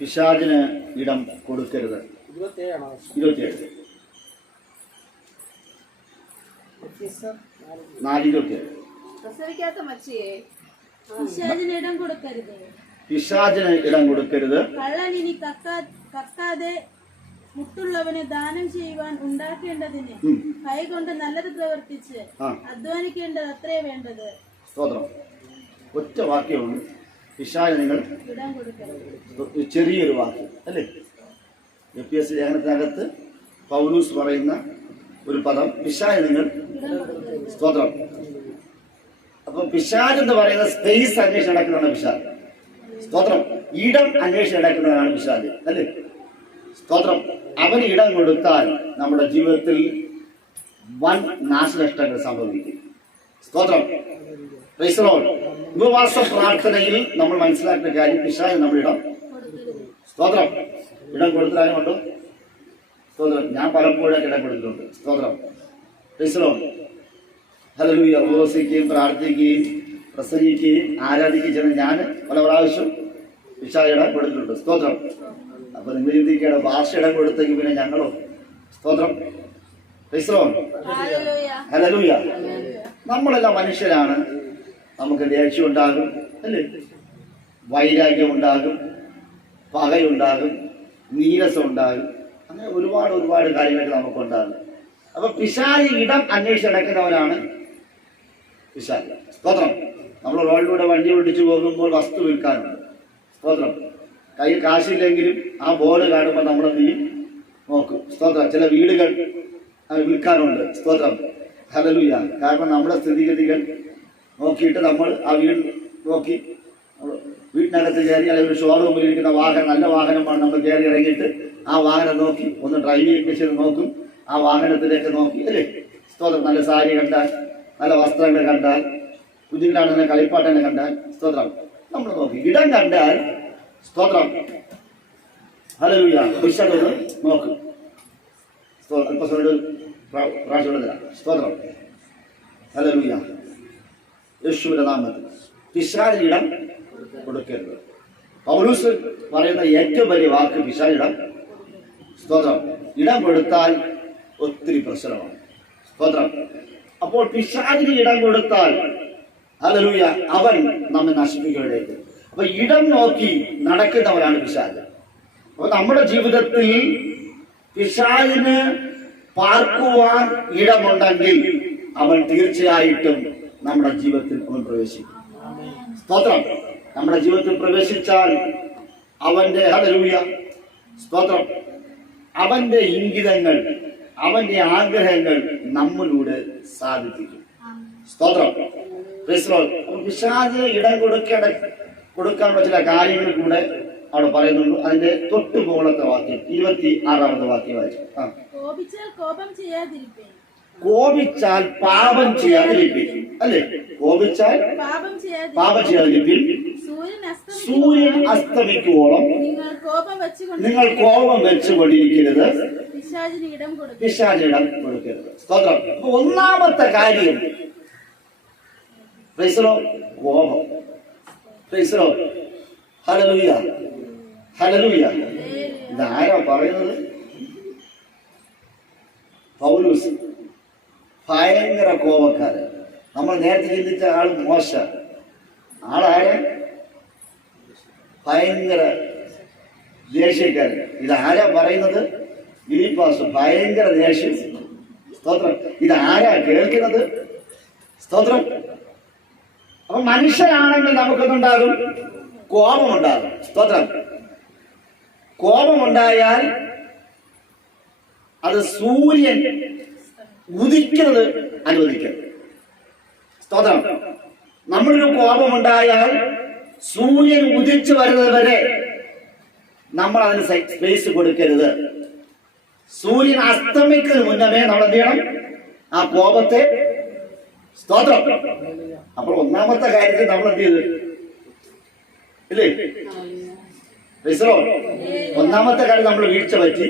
പിശാചിന് ഇടം കൊടുക്കരുത്. 27 4:27. പിശാചിന് ഇടം കൊടുക്കരുത്. മുട്ടുള്ളവന് ദാനം ചെയ്യുവാൻ ഉണ്ടാക്കേണ്ടതിന് കൈകൊണ്ട് നല്ലത് പ്രവർത്തിച്ച് അധ്വാനിക്കേണ്ടത് അത്രേ വേണ്ടത്. സ്തോത്രം. ഒറ്റ വാക്യമാണ് പിശാച് നിങ്ങൾ ഇടം കൊടുക്കരുത്. ചെറിയൊരു വാക്യം അല്ലേ? എഫെസ്യ ലേഖനത്തിനകത്ത് പൗലൂസ് പറയുന്ന ഒരു പദം പിശാച് നിങ്ങൾ. സ്തോത്രം. അപ്പം പിശാച് എന്ന് പറയുന്ന സ്പേസ് അന്വേഷിച്ച് നടക്കുന്നതാണ് പിശാച്. സ്തോത്രം. ഇടം അന്വേഷിച്ച് നടക്കുന്നതാണ് പിശാച് അല്ലേ? സ്തോത്രം. അവന് ഇടം കൊടുത്താൽ നമ്മുടെ ജീവിതത്തിൽ വൻ നാശനഷ്ടങ്ങൾ സംഭവിക്കും. സ്തോത്രം. Praise the Lord. ഉപവാസ പ്രാർത്ഥനയിൽ നമ്മൾ മനസ്സിലാക്കുന്ന കാര്യം പിശാച് നമ്മൾ ഇടം. സ്തോത്രം. ഇടം കൊടുത്താലും ഉണ്ടോ? സ്തോത്രം. ഞാൻ പലപ്പോഴൊക്കെ ഇടം കൊടുത്തിട്ടുണ്ട്. സ്തോത്രം. Praise the Lord. ഹല്ലേലൂയ. ഉപവസിക്കുകയും പ്രാർത്ഥിക്കുകയും പ്രസംഗിക്കുകയും ആരാധിക്കുകയും ചെയ്യുന്ന ഞാൻ പല പ്രാവശ്യം പിശാച് ഇടം കൊടുത്തിട്ടുണ്ട്. സ്തോത്രം. അപ്പൊ നിങ്ങൾ ചിന്തിക്കുകയാണ് ഭാഷ ഇടം കൊടുത്തെങ്കിൽ പിന്നെ ഞങ്ങളോ? സ്തോത്രം. Praise the Lord. ഹല്ലേലൂയ. നമ്മളെല്ലാം മനുഷ്യരാണ്. നമുക്ക് ദേഷ്യം ഉണ്ടാകും അല്ലേ? വൈരാഗ്യം ഉണ്ടാകും, പകയുണ്ടാകും, നീരസം ഉണ്ടാകും. അങ്ങനെ ഒരുപാട് കാര്യങ്ങളൊക്കെ നമുക്കുണ്ടാകും. അപ്പൊ പിശാച് ഇടം അന്വേഷിച്ചടക്കുന്നവനാണ് പിശാച്. സ്തോത്രം. നമ്മൾ റോഡിലൂടെ വണ്ടി ഓടിച്ചു പോകുമ്പോൾ വസ്തു വിൽക്കാനുണ്ട്. സ്തോത്രം. കയ്യിൽ കാശില്ലെങ്കിലും ആ ബോർഡ് കാണുമ്പോൾ നമ്മൾ എന്ത് ചെയ്യും? നോക്കും. സ്തോത്രം. ചില വീടുകൾ വിൽക്കാനുണ്ട്. സ്തോത്രം. ഹല്ലേലൂയ. കാരണം നമ്മുടെ സ്ഥിതിഗതികൾ നോക്കിയിട്ട് നമ്മൾ ആ വീട് നോക്കി വീട്ടിനകത്ത് കയറി അല്ലെങ്കിൽ ഒരു ഷോറൂമിൽ ഇരിക്കുന്ന വാഹനം നല്ല വാഹനമാണ് നമ്മൾ കയറി ഇറങ്ങിയിട്ട് ആ വാഹനം നോക്കി ഒന്ന് ഡ്രൈവിംഗ് ചെയ്ത് നോക്കും. ആ വാഹനത്തിലേക്ക് നോക്കി അല്ലേ? സ്തോത്രം. നല്ല സാരി കണ്ടാൽ, നല്ല വസ്ത്രങ്ങൾ കണ്ടാൽ, കുഞ്ഞുങ്ങളാണെന്ന് കളിപ്പാട്ടനെ കണ്ടാൽ, സ്തോത്രം, നമ്മൾ നോക്കി. ഇടം കണ്ടാൽ സ്തോത്രം. ഹല്ലേലൂയ. വിശ്വാസം നോക്കും. പ്രാവശ്യം സ്തോത്രം. ഹല്ലേലൂയ. യേശുവിന്റെ നാമത്തിൽ പിശാചിന് ഇടം കൊടുക്കരുത്. പൗലോസ് പറയുന്ന ഏറ്റവും വലിയ വാക്ക് പിശാചിന്. സ്തോത്രം. ഇടം കൊടുത്താൽ ഒത്തിരി പ്രശ്നമാണ്. സ്തോത്രം. അപ്പോൾ പിശാചിന് ഇടം കൊടുത്താൽ ഹല്ലേലൂയ അവൻ നമ്മെ നശിപ്പിക്കുകയിലേക്ക്. അപ്പൊ ഇടം നോക്കി നടക്കുന്നവരാണ് പിശാച്. അപ്പൊ നമ്മുടെ ജീവിതത്തിൽ പിശാചിന് പാർക്കുവാൻ ഇടമുണ്ടെങ്കിൽ അവൻ തീർച്ചയായിട്ടും നമ്മുടെ ജീവിതത്തിൽ അവൻ പ്രവേശിക്കും. സ്തോത്രം. നമ്മുടെ ജീവിതത്തിൽ പ്രവേശിച്ചാൽ അവന്റെ ഹല്ലേലൂയ സ്തോത്രം അവന്റെ ഇംഗിതങ്ങൾ, അവന്റെ ആഗ്രഹങ്ങൾ നമ്മളിലൂടെ സാധിപ്പിക്കും. സ്തോത്രം. പിശാചിന് ഇടം കൊടുക്കാനുള്ള ചില കാര്യങ്ങൾ കൂടെ അവിടെ പറയുന്നുള്ളൂ. അതിന്റെ തൊട്ടു മുകളത്തെ വാക്യം 26ാമത്തെ വാക്യം വായിച്ചു. കോപിച്ചാൽ പാപം ചെയ്യാതിരിപ്പിൻ അല്ലേ? കോപിച്ചാൽ പാപം ചെയ്യാതിരിപ്പിൻ. സൂര്യൻ അസ്തമിക്കുവോളം നിങ്ങൾ കോപം വെച്ചുകൊണ്ടിരിക്കരുത്, പിശാചിന് ഇടം കൊടുക്കരുത്. സ്തോത്രം. ഒന്നാമത്തെ കാര്യം കോപം. ഹല്ലേലൂയ. ഹല്ലേലൂയ. ഇതാരാ പറയുന്നത്? പൗലോസ്. ഭയങ്കര കോപക്കാരൻ. നമ്മൾ നേരത്തെ ചിന്തിച്ച ആൾ മോശ. ആളാരെ? ഭയങ്കര ദേഷ്യക്കാരൻ. ഇതാരാ പറയുന്നത്? ഫിലിപ്പാസ്. ഭയങ്കര ദേഷ്യം. സ്തോത്രം. ഇതാരാ കേൾക്കുന്നത്? സ്തോത്രം. അപ്പൊ മനുഷ്യരാണെങ്കിൽ നമുക്കെന്തുണ്ടാകും? കോപമുണ്ടാകും. സ്തോത്രം. കോപമുണ്ടായാൽ അത് സൂര്യൻ ഉദിക്കുന്നത് അനുവദിക്കരുത്. സ്തോത്രം. നമ്മളൊരു കോപമുണ്ടായാൽ സൂര്യൻ ഉദിച്ചു വരുന്നത് വരെ നമ്മൾ അതിന് സ്പേസ് കൊടുക്കരുത്. സൂര്യൻ അസ്തമിക്കുന്നതിന് മുന്നമേ നമ്മൾ എന്ത് ചെയ്യണം? ആ കോപത്തെ. സ്തോത്രം. അപ്പോൾ ഒന്നാമത്തെ കാര്യത്തിൽ നമ്മൾ എന്ത് ചെയ്ത് ഇല്ലേ? ഒന്നാമത്തെ കാര്യം നമ്മൾ വീഴ്ച പറ്റി.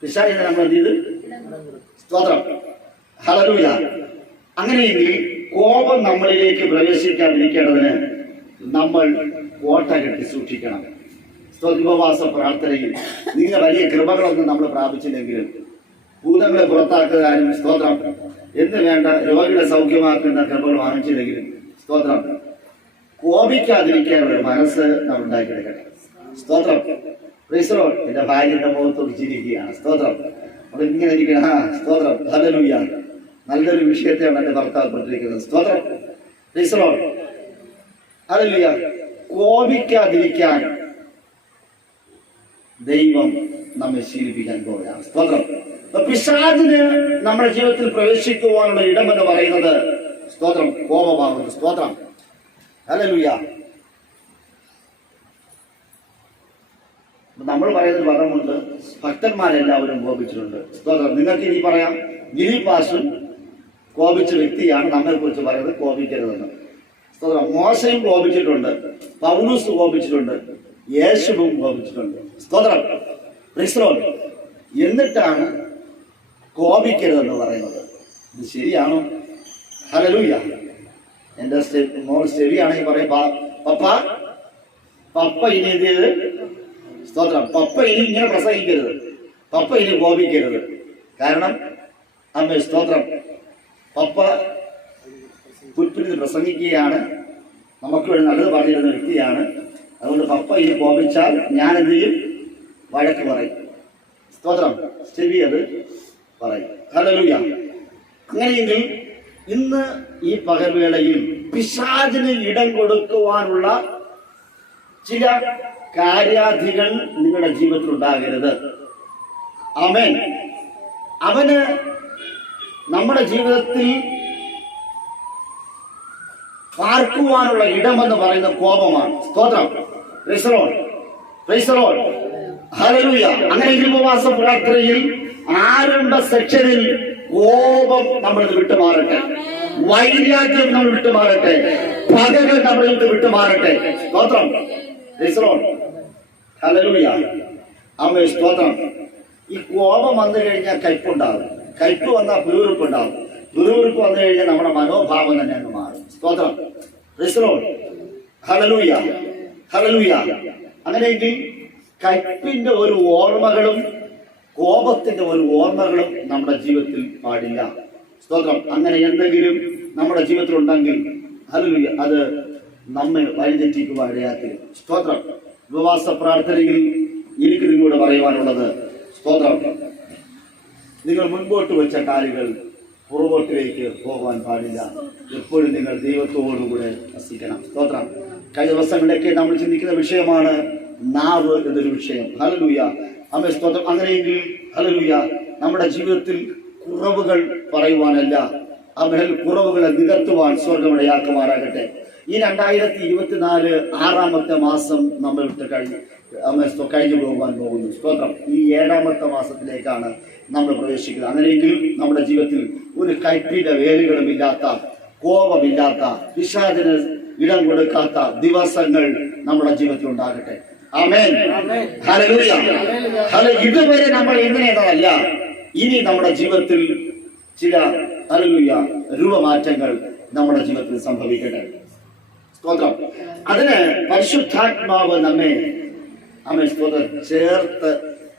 പിശാചിനെ നമ്മൾ എന്ത് ചെയ്ത്? സ്തോത്രം. ഹല്ലേലൂയ. അങ്ങനെയെങ്കിൽ കോപം നമ്മളിലേക്ക് പ്രവേശിക്കാതിരിക്കേണ്ടതിന് നമ്മൾ കോട്ട കെട്ടി സൂക്ഷിക്കണം. ഉപവാസ പ്രാർത്ഥനയിൽ നിങ്ങൾ വലിയ കൃപകളൊന്നും നമ്മൾ പ്രാപിച്ചില്ലെങ്കിലും ഭൂതങ്ങളെ പുറത്താക്കുവാനും സ്തോത്രം എന്ന് വേണ്ട രോഗികളെ സൗഖ്യമാക്കുന്ന കൃപകൾ വാങ്ങിച്ചില്ലെങ്കിലും സ്തോത്രം കോപിക്കാതിരിക്കാനുള്ള മനസ്സ് നമ്മൾ ഉണ്ടാക്കിയെടുക്കണം. സ്തോത്രം. പ്രീസറോ എന്റെ ഭാര്യയുടെ മുഖത്തോട് ചിരിക്കുകയാണ്. സ്തോത്രം. അവിടെ ഇങ്ങനെ ഇരിക്കണം. സ്തോത്രം. ഹല്ലേലൂയ. നല്ലൊരു വിഷയത്തെയാണ് എന്റെ ഭർത്താവ് പെട്ടിരിക്കുന്നത്. സ്തോത്രം. പ്രീസറോ ഹല്ലേലൂയ. കോപിക്കാതിരിക്കാൻ ദൈവം നമ്മെ ശീലിപ്പിക്കാൻ പോവുകയാണ്. സ്തോത്രം. പിശാചിന് നമ്മുടെ ജീവിതത്തിൽ പ്രവേശിക്കുവാനുള്ള ഇടമെന്ന് പറയുന്നത് സ്തോത്രം കോപമാകുന്നു. സ്തോത്രം. ഹല്ലേലൂയ. നമ്മൾ പറയുന്നത് പറഞ്ഞുകൊണ്ട് ഭക്തന്മാരെല്ലാവരും കോപിച്ചിട്ടുണ്ട്. സ്തോത്രം. നിങ്ങൾക്ക് ഇനി പറയാം, ഗിരി പാസും കോപിച്ച വ്യക്തിയാണ് നമ്മെ കുറിച്ച് പറയുന്നത് കോപിക്കരുതെന്ന്. സ്തോത്രം. മോശയും കോപിച്ചിട്ടുണ്ട്, പൗലോസ് കോപിച്ചിട്ടുണ്ട്, യേശുവും കോപിച്ചിട്ടുണ്ട്. സ്തോത്രം. ക്രിസ്തോൻ. എന്നിട്ടാണ് കോപിക്കരുതെന്ന് പറയുന്നത്. ഇത് ശരിയാണോ? ഹല്ലേലൂയ. എന്റെ മോൾ ശരിയാണെങ്കിൽ പറയും, പപ്പ ഇനി എന്ത് ചെയ്ത്? സ്തോത്രം. പപ്പ ഇനി ഇങ്ങനെ പ്രസംഗിക്കരുത്, പപ്പ ഇനി കോപിക്കരുത്. കാരണം അമ്മ സ്തോത്രം, പപ്പ പുൽപ്പിരുന്ന് പ്രസംഗിക്കുകയാണ്, നമുക്ക് വേണ്ടി നല്ലത് പറഞ്ഞിരുന്ന വ്യക്തിയാണ്. അതുകൊണ്ട് പപ്പ ഇനി കോപിച്ചാൽ ഞാൻ എന്ത് ചെയ്യും? വഴക്ക് പറയും. സ്തോത്രം. ചെവി അത് പറയും. ഹല്ലേലൂയ. അങ്ങനെയെങ്കിൽ ഇന്ന് ഈ പകൽവേളയിൽ പിശാചിന് ഇടം കൊടുക്കുവാനുള്ള ചില കാര്യാധികൾ നിങ്ങളുടെ ജീവിതത്തിൽ ഉണ്ടാകരുത്. ആമേൻ. അവന് നമ്മുടെ ജീവിതത്തിൽ പാർക്കുവാനുള്ള ഇടമെന്ന് പറയുന്ന കോപമാണ്. സ്തോത്രം. Praise the lord. Praise the Lord. Hallelujah. അങ്ങനെ ഉപവാസ പ്രാർത്ഥനയിൽ ആരംഭ സെക്ഷനിൽ കോപം നമ്മളിൽ വിട്ടുമാറട്ടെ, വൈരാഗ്യം നമ്മൾ വിട്ടുമാറട്ടെ, പകകൾ നമ്മളിൽ നിന്ന് വിട്ടുമാറട്ടെ. സ്തോത്രം. Praise the Lord. ഹല്ലേലൂയ. ആമേൻ. സ്തോത്രം. ഈ കോപം വന്നു കഴിഞ്ഞാൽ കയ്പുണ്ടാകും, കയ്പ് വന്നാൽ പിറുപിറുപ്പുണ്ടാകും, പിറുപിറുപ്പ് വന്നു കഴിഞ്ഞാൽ നമ്മുടെ മനോഭാവം തന്നെ അങ്ങ് മാറും. സ്തോത്രം. Praise the Lord. Hallelujah. Hallelujah. അങ്ങനെയെങ്കിൽ കയ്പിന്റെ ഒരു ഓർമ്മകളും കോപത്തിന്റെ ഒരു ഓർമ്മകളും നമ്മുടെ ജീവിതത്തിൽ പാടില്ല. സ്തോത്രം. അങ്ങനെ എന്തെങ്കിലും നമ്മുടെ ജീവിതത്തിൽ ഉണ്ടെങ്കിൽ ഹല്ലേലൂയ അത് നമ്മെ വഴിതെറ്റിക്കുവാൻ ഇടയാക്കും. സ്തോത്രം. ഉപവാസ പ്രാർത്ഥനയിൽ എനിക്ക് നിങ്ങളോട് പറയുവാനുള്ളത് സ്തോത്രം, നിങ്ങൾ മുൻപോട്ട് വെച്ച കാലുകൾ പുറകോട്ടിലേക്ക് പോകാൻ പാടില്ല. എപ്പോഴും നിങ്ങൾ ദൈവത്തോടുകൂടെ വസിക്കണം. സ്തോത്രം. കഴിഞ്ഞ ദിവസങ്ങളിലൊക്കെ നമ്മൾ ചിന്തിക്കുന്ന വിഷയമാണ് നാവ് എന്നൊരു വിഷയം. ഹല്ലേലൂയ. ആമേൻ. സ്തോത്രം. അങ്ങനെയെങ്കിൽ ഹല്ലേലൂയ നമ്മുടെ ജീവിതത്തിൽ കുറവുകൾ പറയുവാനല്ല, ആമേൻ, കുറവുകളെ നികത്തുവാൻ സ്വർഗ്ഗമിടയാക്കുമാറാകട്ടെ. ഈ 2024 6ാമത്തെ മാസം നമ്മൾ വിട്ട് കഴിഞ്ഞു പോകാൻ പോകുന്നു. സ്തോത്രം. ഈ 7ാമത്തെ മാസത്തിലേക്കാണ് നമ്മൾ പ്രവേശിക്കുന്നത്. അങ്ങനെയെങ്കിൽ നമ്മുടെ ജീവിതത്തിൽ ഒരു കയ്പിന്റെ വേരുകളും ഇല്ലാത്ത, കോപമില്ലാത്ത, പിശാചിന് ഇടം കൊടുക്കാത്ത ദിവസങ്ങൾ നമ്മുടെ ജീവിതത്തിൽ ഉണ്ടാകട്ടെ. ആമേൻ. ഹല്ലേലൂയ. ഇതുവരെ നമ്മൾ എങ്ങനെയെന്നതല്ല, ഇനി നമ്മുടെ ജീവിതത്തിൽ ചില ഹല്ലേലൂയ രൂപമാറ്റങ്ങൾ നമ്മുടെ ജീവിതത്തിൽ സംഭവിക്കട്ടെ. സ്തോത്രം. അതിന് പരിശുദ്ധാത്മാവ് നമ്മെ ആമേൻ സ്തോത്രം ചേർത്ത്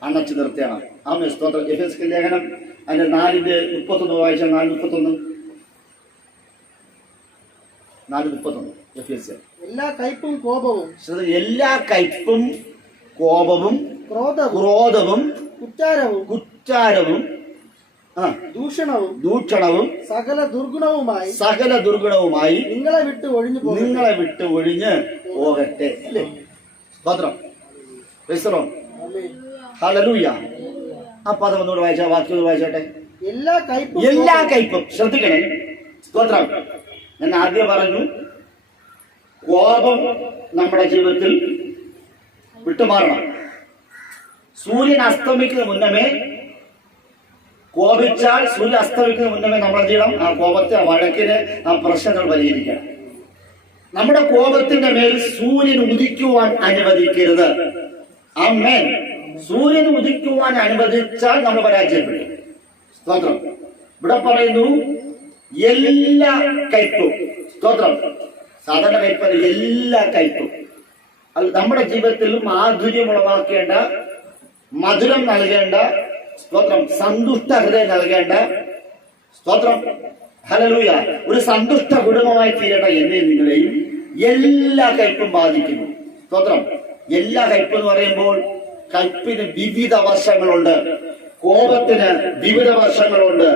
അണച്ചു നിർത്തിയാണ്. ആമേൻ സ്തോത്രം. എഫെസ്യർ ലേഖനം അതിന്റെ 4:31 വായിച്ച 4:31 എഫെസ്യർ. എല്ലാ കയ്പും കോപവും, എല്ലാ കയ്പും കോപവും ക്രോധവും കുറ്റാരവും ദൂഷണവും സകല ദുർഗുണവുമായി നിങ്ങളെ വിട്ട് ഒഴിഞ്ഞ് പോകട്ടെ. അല്ലേ? സ്തോത്രം. Praise the Lord. ഹല്ലേലൂയ. ആ പദം ഒന്നുകൂടെ വായിച്ചാ, വാക്യം വായിച്ചോട്ടെ. എല്ലാ കയ്പും ശ്രദ്ധിക്കണേ. സ്തോത്രം. ഞാൻ ആദ്യം പറഞ്ഞു കോപം നമ്മുടെ ജീവിതത്തിൽ വിട്ടുമാറണം. സൂര്യൻ അസ്തമിക്കുന്ന മുന്നമേ കോപിച്ചാൽ, സൂര്യൻ അസ്തമിക്കുന്ന മുന്നമേ നമ്മൾ എന്ത് ചെയ്യണം? ആ കോപത്തെ, ആ വഴക്കിന്, ആ പ്രശ്നങ്ങൾ പരിഹരിക്കണം. നമ്മുടെ കോപത്തിന്റെ മേൽ സൂര്യൻ ഉദിക്കുവാൻ അനുവദിക്കരുത്. ആമേൻ. സൂര്യൻ ഉദിക്കുവാൻ അനുവദിച്ചാൽ നമ്മൾ പരാജയപ്പെടും. സ്തോത്രം. ഇവിടെ പറയുന്നു എല്ലാ കയ്പും. സ്തോത്രം. സാധാരണ കയ്പല്ല, എല്ലാ കയ്പും. അത് നമ്മുടെ ജീവിതത്തിൽ മാധുര്യം ഉളവാക്കേണ്ട, മധുരം നൽകേണ്ട, സ്തോത്രം, സന്തുഷ്ട ഹൃദയം നൽകേണ്ട, സ്തോത്രം, ഹല്ലേലൂയ, ഒരു സന്തുഷ്ട കുടുംബമായി തീരേണ്ട എന്നെയും നിങ്ങളെയും എല്ലാ കയ്പും ബാധിക്കുന്നു. സ്തോത്രം. എല്ലാ കയ്പ് എന്ന് പറയുമ്പോൾ കയ്പിന് വിവിധ വശങ്ങളുണ്ട്, കോപത്തിന് വിവിധ വശങ്ങളുണ്ട്.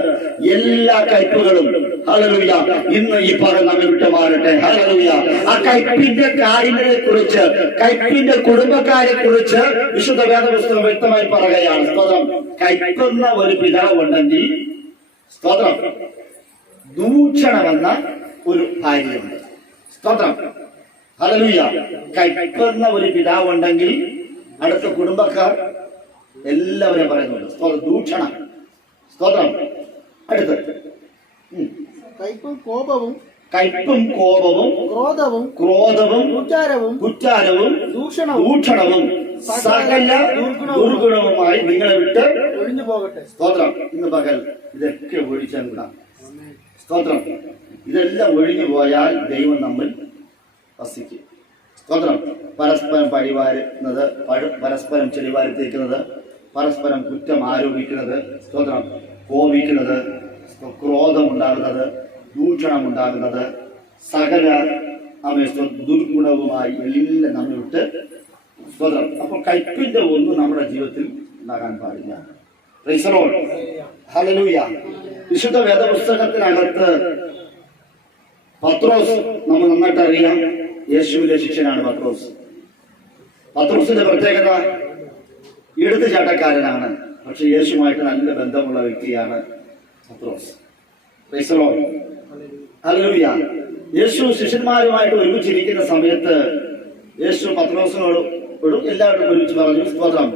എല്ലാ കയ്പുകളും ഹല്ലേലൂയ ഇന്ന് ഈ പറഞ്ഞ നമ്മെ വിട്ടുമാറട്ടെ. ഹല്ലേലൂയ. ആ കയ്പിന്റെ കാര്യങ്ങളെ കുറിച്ച്, കയ്പിന്റെ കുടുംബക്കാരെ കുറിച്ച് വിശുദ്ധ വേദപുസ്തകം വ്യക്തമായി പറയുകയാണ്. സ്തോത്രം. കയ്പെന്ന ഒരു പിതാവുണ്ടെങ്കിൽ, സ്തോത്രം, ദൂഷണമെന്ന ഒരു ഭാര്യയുണ്ട്. സ്തോത്രം. ഹല്ലേലൂയ. കയ്പെന്ന ഒരു പിതാവുണ്ടെങ്കിൽ അടുത്ത കുടുംബക്കാർ എല്ലാവരെയും പറയുന്നുണ്ട്. സ്തോത്രം. ദൂഷണം. സ്തോത്രം. അടുത്ത് കയ്പും കോപവും ക്രോധവും കുറ്റാരവും ദൂഷണവും സകല ദുർഗുണവുമായി നിങ്ങളെ വിട്ട് ഒഴിഞ്ഞു പോകട്ടെ. സ്തോത്രം. ഇന്ന് പകൽ ഇതൊക്കെ ഒഴിച്ചാൽ കൂടാ. സ്തോത്രം. ഇതെല്ലാം ഒഴിഞ്ഞു പോയാൽ ദൈവം നമ്മൾ വസിക്കും. സ്തോത്രം. പരസ്പരം പഴിവാരുന്നത്, പരസ്പരം ചെളിവാരി തേക്കുന്നത്, പരസ്പരം കുറ്റം ആരോപിക്കുന്നത്, സ്തോത്രം, കോപിക്കുന്നത്, ക്രോധമുണ്ടാകുന്നത്, ദൂഷണമുണ്ടാകുന്നത്, സകല ദുർഗുണവുമായി എല്ലാം നമ്മൾ വിട്ട്, സ്തോത്രം. അപ്പോൾ കയ്പിന്റെ ഒന്നും നമ്മുടെ ജീവിതത്തിൽ ഉണ്ടാകാൻ പാടില്ല. Price the Lord. ഹല്ലേലൂയ. വിശുദ്ധ വേദപുസ്തകത്തിനകത്ത് പത്രോസ് നമ്മൾ നന്നായിട്ട് അറിയാം. യേശുവിന്റെ ശിഷ്യനാണ് പത്രോസ്. പത്രോസിന്റെ പ്രത്യേകത എടുത്തുചാട്ടക്കാരനാണ്, പക്ഷെ യേശുമായിട്ട് നല്ല ബന്ധമുള്ള വ്യക്തിയാണ് പത്രോസ്. Praise the Lord. ഹല്ലേലൂയ. യേശു ശിഷ്യന്മാരുമായിട്ട് ഒരുമിച്ചിരിക്കുന്ന സമയത്ത് യേശു പത്രോസിനോടും എല്ലാവരും ഒരുമിച്ച് പറഞ്ഞു, സ്തോത്രം,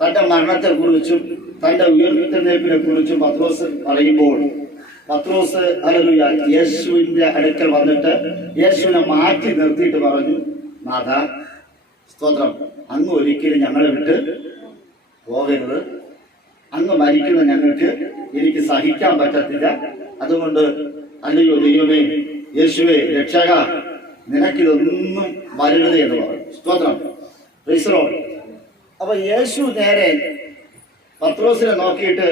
തന്റെ മരണത്തെ കുറിച്ചും തന്റെ ഉയർത്തെഴുന്നേൽപ്പിനെ കുറിച്ചും പത്രോസ് പറയുമ്പോൾ പത്രോസ് ഹല്ലേലൂയ യേശുവിന്റെ അടുക്കൽ വന്നിട്ട് യേശുവിനെ മാറ്റി നിർത്തിയിട്ട് പറഞ്ഞു, നാഥ, സ്തോത്രം, അങ്ങ് ഒരിക്കലും ഞങ്ങളെ വിട്ട് പോകരുത്. അങ്ങ് മരിക്കുന്ന ഞങ്ങൾക്ക് എനിക്ക് സഹിക്കാൻ പറ്റത്തില്ല. അതുകൊണ്ട് അല്ലയോ ദൈവമേ, യേശുവേ, രക്ഷക, നിനക്കിതൊന്നും വരരുത് എന്ന് പറഞ്ഞു. സ്തോത്രം. Praise the Lord. അപ്പൊ യേശു നേരെ പത്രോസിനെ നോക്കിയിട്ട്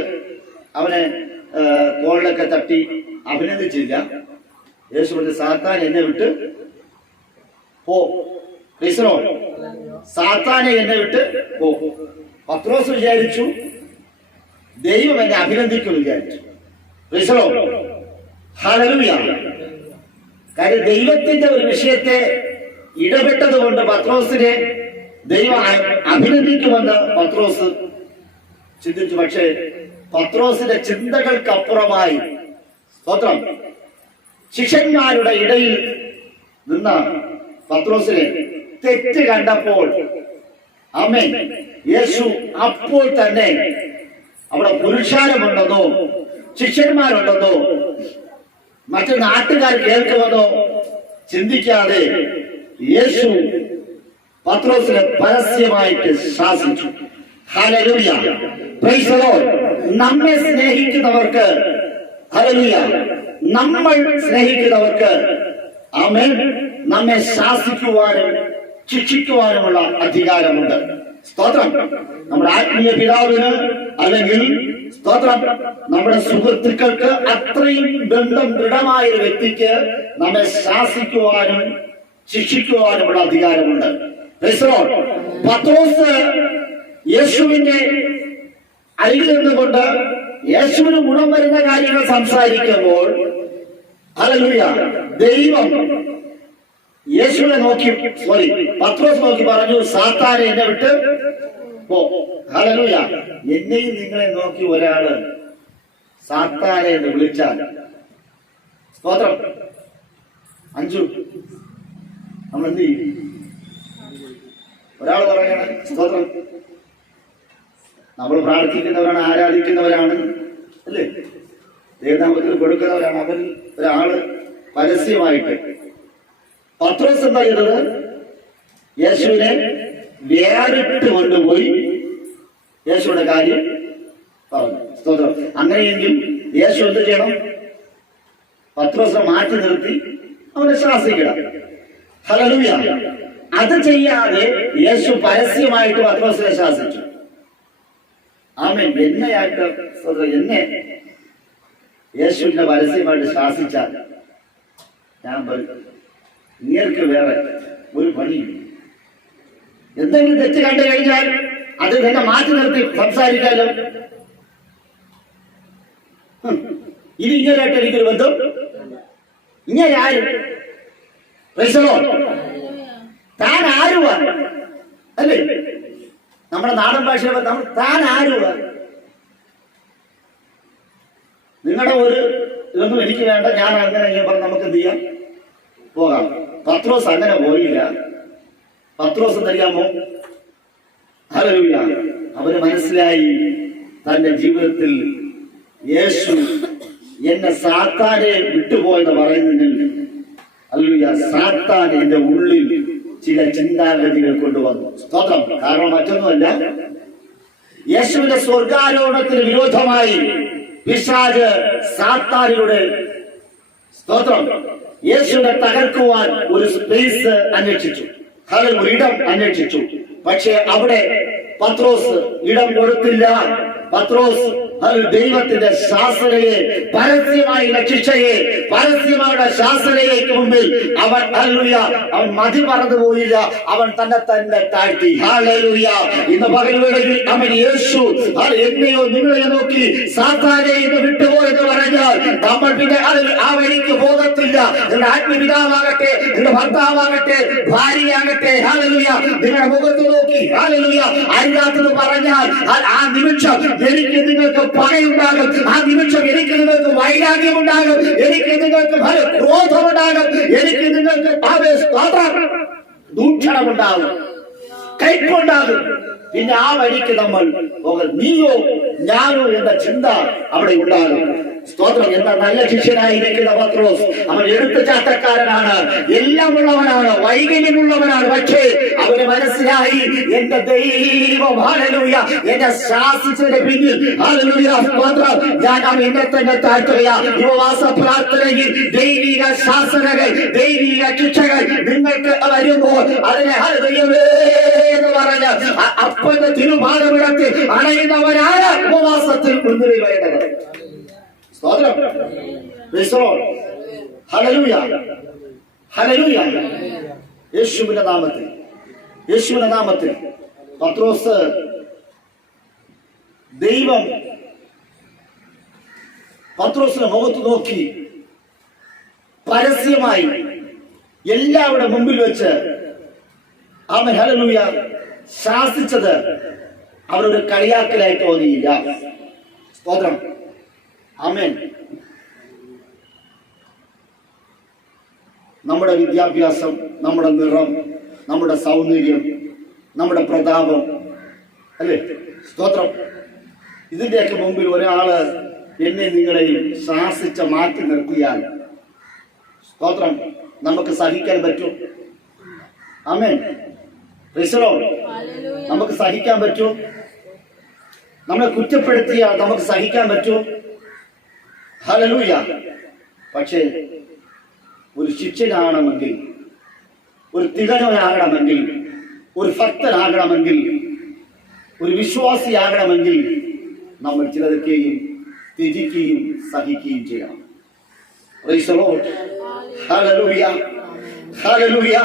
അവനെ കോളിലൊക്കെ തട്ടി അഭിനന്ദിച്ചില്ല. യേശു പറഞ്ഞു, സാത്താൻ എന്നെ വിട്ട് പോ. Price the Lord. സാത്താനെ എന്നെ വിട്ട് പോ. പത്രോസ് വിചാരിച്ചു ദൈവം എന്നെ അഭിനന്ദിക്കും വിചാരിച്ചു. Price the Lord. ഹല്ലേലൂയ. കാര്യം ദൈവത്തിന്റെ ഒരു വിഷയത്തെ ഇടപെട്ടത് കൊണ്ട് പത്രോസിനെ ദൈവം അഭിനന്ദിക്കുമെന്ന് പത്രോസ് ചിന്തിച്ചു. പക്ഷേ പത്രോസിന്റെ ചിന്തകൾക്കപ്പുറമായി, സ്തോത്രം, ശിഷ്യന്മാരുടെ ഇടയിൽ നിന്ന പത്രോസിനെ തെറ്റ് കണ്ടപ്പോൾ, ആമേൻ, യേശു അപ്പോൾ തന്നെ അവിടെ പുരുഷാരമുണ്ടെന്നോ ശിഷ്യന്മാരുണ്ടെന്നോ മറ്റു നാട്ടുകാർ കേൾക്കുമെന്നോ ചിന്തിക്കാതെ യേശു പത്രോസിനെ പരസ്യമായിട്ട് ശാസിച്ചു. ഹല്ലേലൂയ. Praise the Lord. നമ്മെ സ്നേഹിക്കുന്നവർക്ക്, ഹല്ലേലൂയ, നമ്മൾ സ്നേഹിക്കുന്നവർക്ക്, ആമേൻ, നമ്മെ ശാസിക്കുവാനും ശിക്ഷിക്കുവാനുമുള്ള അധികാരമുണ്ട്. സ്തോത്രം. നമ്മുടെ ആത്മീയ പിതാവിന് അല്ലെങ്കിൽ സ്തോത്രം നമ്മുടെ സുഹൃത്തുക്കൾക്ക് അത്രയും ബന്ധം ദൃഢമായ ഒരു വ്യക്തിക്ക് നമ്മെ ശാസിക്കുവാനും ശിക്ഷിക്കുവാനുമുള്ള അധികാരമുണ്ട്. Price the Lord. പത്രോസ് യേശുവിന്റെ അരികിൽ നിന്നുകൊണ്ട് യേശുവിന് ഗുണം വരുന്ന കാര്യങ്ങൾ സംസാരിക്കുമ്പോൾ, ഹല്ലേലൂയ, ദൈവം യേശുവിനെ നോക്കി, പത്രോസ് നോക്കി പറഞ്ഞു, സാത്താനെ എന്നെ വിട്ട് പോ. ഹല്ലേലൂയ. എന്നെയും നിങ്ങളെ നോക്കി ഒരാള് സാത്താനെ എന്ന് വിളിച്ചാൽ, സ്തോത്രം, അഞ്ചു നമ്മൾ എന്ത് ചെയ്യും? ഒരാൾ പറയണം, സ്തോത്രം, നമ്മൾ പ്രാർത്ഥിക്കുന്നവരാണ്, ആരാധിക്കുന്നവരാണ്, അല്ലേ, ദൈവനാമത്തിൽ കൊടുക്കുന്നവരാണ്. അവൻ ഒരാള് പരസ്യമായിട്ട്, പത്രോസ് എന്താ ചെയ്തത്? യേശുവിനെ വേറിട്ട് കൊണ്ടുപോയി യേശുവിന്റെ കാര്യം പറഞ്ഞു. സ്തോത്രം. അങ്ങനെയെങ്കിൽ യേശു എന്ത് ചെയ്യണം? പത്രോസിനെ മാറ്റി നിർത്തി അവനെ ശാസിക്കണം. ഹല്ലേലൂയ. അത് ചെയ്യാതെ യേശു പരസ്യമായിട്ട് പത്രോസിനെ ശാസിച്ചു. ആമേൻ. എന്നെയായിട്ട്, എന്നെ യേശുവിനെ പരസ്യമായിട്ട് ശാസിച്ചാൽ ഞാൻ പറയും, നിങ്ങൾക്ക് വേറെ ഒരു പണിയില്ല. എന്തെങ്കിലും തെറ്റ് കണ്ടു കഴിഞ്ഞാൽ അത് തന്നെ മാറ്റി നിർത്തി സംസാരിക്കാലോ. ഇത് ഇങ്ങനെയായിട്ട് എനിക്കൊരു ബന്ധം. ഇങ്ങനെ ആരും താൻ ആരുവാ അല്ലേ? നമ്മുടെ നാടൻ ഭാഷയിൽ നമ്മൾ താൻ ആരുവാ? നിങ്ങളുടെ ഒരു ഇതൊന്നും എനിക്ക് വേണ്ട, ഞാൻ അങ്ങനെ ഇങ്ങനെ പറഞ്ഞ് നമുക്ക് എന്ത് ചെയ്യാം, പോകാം. പത്രോസ് അങ്ങനെ പോയില്ല. പത്രോസ് അറിയാമോ? ഹല്ലേലൂയ. അവന് മനസ്സിലായി തന്റെ ജീവിതത്തിൽ യേശു എന്നെ സാത്താനെ വിട്ടുപോയെന്ന് പറയുന്നതിൽ ഹല്ലേലൂയ, സാത്താൻ എന്റെ ഉള്ളിൽ ചില ചിന്താഗതികൾ കൊണ്ടുവന്നു. സ്തോത്രം. കാരണം മറ്റൊന്നുമല്ല, യേശുവിന്റെ സ്വർഗാരോഹണത്തിന് വിരോധമായി പിശാച് സാത്താനിലൂടെ സ്തോത്രം യേശുവിനെ തകർക്കുവാൻ ഒരു സ്പേസ് അന്വേഷിച്ചു, ഒരു ഇടം അന്വേഷിച്ചു. പക്ഷേ അവിടെ പത്രോസ് ഇടം കൊടുത്തില്ല. പത്രോസ് ദൈവത്തിന്റെ ശാസനയെ, പരസ്യമായി ശിക്ഷയെ, പരസ്യമായ ശാസനയ്ക്ക് മുമ്പിൽ അവൻ അവൻ മതി പറഞ്ഞു പോയില്ല. അവൻ തന്നെ താഴ്ത്തി. ഹല്ലേലൂയ. ഇന്ന് പകൽവേളയിൽ അവൻ യേശു എന്നെയോ നിങ്ങളെയോ നോക്കി സാത്താനെ ഇന്ന് വിട്ടുപോയെന്ന് പറഞ്ഞാൽ നമ്മൾ പിന്നെ ആ വഴിക്ക് പോകത്തില്ല. നിങ്ങളുടെ ആത്മപിതാവാകട്ടെ, നിങ്ങളുടെ ഭർത്താവാകട്ടെ, ഭാര്യയാകട്ടെ, ഹല്ലേലൂയ, നിങ്ങളുടെ മുഖത്ത് നോക്കി ഹല്ലേലൂയ അരുതാത്തത് പറഞ്ഞാൽ ആ നിമിഷം എനിക്ക് നിങ്ങൾക്ക് പകയുണ്ടാകും. ആ നിമിഷം എനിക്ക് നിങ്ങൾക്ക് വൈരാഗ്യമുണ്ടാകും. എനിക്ക് നിങ്ങൾക്ക് ക്രോധമുണ്ടാകും. എനിക്ക് നിങ്ങൾക്ക് ദൂഷണമുണ്ടാകും, കയ്പുണ്ടാകും. പിന്നെ ആ വഴിക്ക് നമ്മൾ നീയോ ഞാനോ എന്ന ചിന്ത അവിടെ ഉണ്ടാകും. സ്തോത്രം. എന്ന നല്ല ശിഷ്യനായിരിക്കുന്ന പത്രോസ് അവൻ എടുത്തുചാട്ടക്കാരനാണ്, എല്ലാം ഉള്ളവനാണ്, വൈകല്യമുള്ളവനാണ്. പക്ഷേ അവന് മനസ്സിലായി എന്റെ ദൈവം ഹല്ലേലൂയ എന്നെ ശാസിച്ചതിന്റെ പിന്നിൽ ഹല്ലേലൂയ സ്തോത്രം ഞാൻ എന്നെ തന്നെ താഴ്ത്തുകയാ. ഉപവാസ പ്രാർത്ഥനയിൽ ദൈവിക ശാസനകൾ, ദൈവിക ശിക്ഷകൾ നിങ്ങൾക്ക് വരുമ്പോൾ അതിനെ ഹല്ലേലൂയ എന്ന് പറഞ്ഞ് അപ്പന്റെ തിരുപാദമിടത്തിൽ അണയുന്നവനാണ് ഉപവാസത്തിൽ മുൻനിര വേണ്ടത്. സ്തോത്രം. Hallelujah, hallelujah. യേശുവിന്റെ നാമത്തിൽ, യേശുവിന്റെ നാമത്തിൽ പത്രോസ് ദൈവം പത്രോസിന്റെ മുഖത്ത് നോക്കി പരസ്യമായി എല്ലാവരുടെ മുമ്പിൽ വെച്ച് ആമേൻ ഹല്ലേലൂയ ശാസിച്ചത് അവരൊരു കളിയാക്കലായി തോന്നിയില്ല. സ്തോത്രം. ആമേൻ. നമ്മുടെ വിദ്യാഭ്യാസം, നമ്മുടെ നിറം, നമ്മുടെ സൗന്ദര്യം, നമ്മുടെ പ്രതാപം അല്ലേ, സ്തോത്രം, ഇതിന്റെയൊക്കെ മുമ്പിൽ ഒരാള് എന്നെ നിങ്ങളെയും ശാസിച്ച മാറ്റി നിർത്തിയാൽ സ്തോത്രം നമുക്ക് സഹിക്കാൻ പറ്റും? ആമേൻ. നമുക്ക് സഹിക്കാൻ പറ്റും? നമ്മളെ കുറ്റപ്പെടുത്തിയാൽ നമുക്ക് സഹിക്കാൻ പറ്റും? ഹല്ലേലൂയ. പക്ഷേ ഒരു ശിഷ്യനാകണമെങ്കിൽ, ഒരു തികഞ്ഞവനാകണമെങ്കിൽ, ഒരു ഭക്തനാകണമെങ്കിൽ, ഒരു വിശ്വാസിയാകണമെങ്കിൽ നമ്മൾ ചിലതൊക്കെയും ത്യജിക്കുകയും സഹിക്കുകയും ചെയ്യണം. Price the Lord. Hallelujah, hallelujah.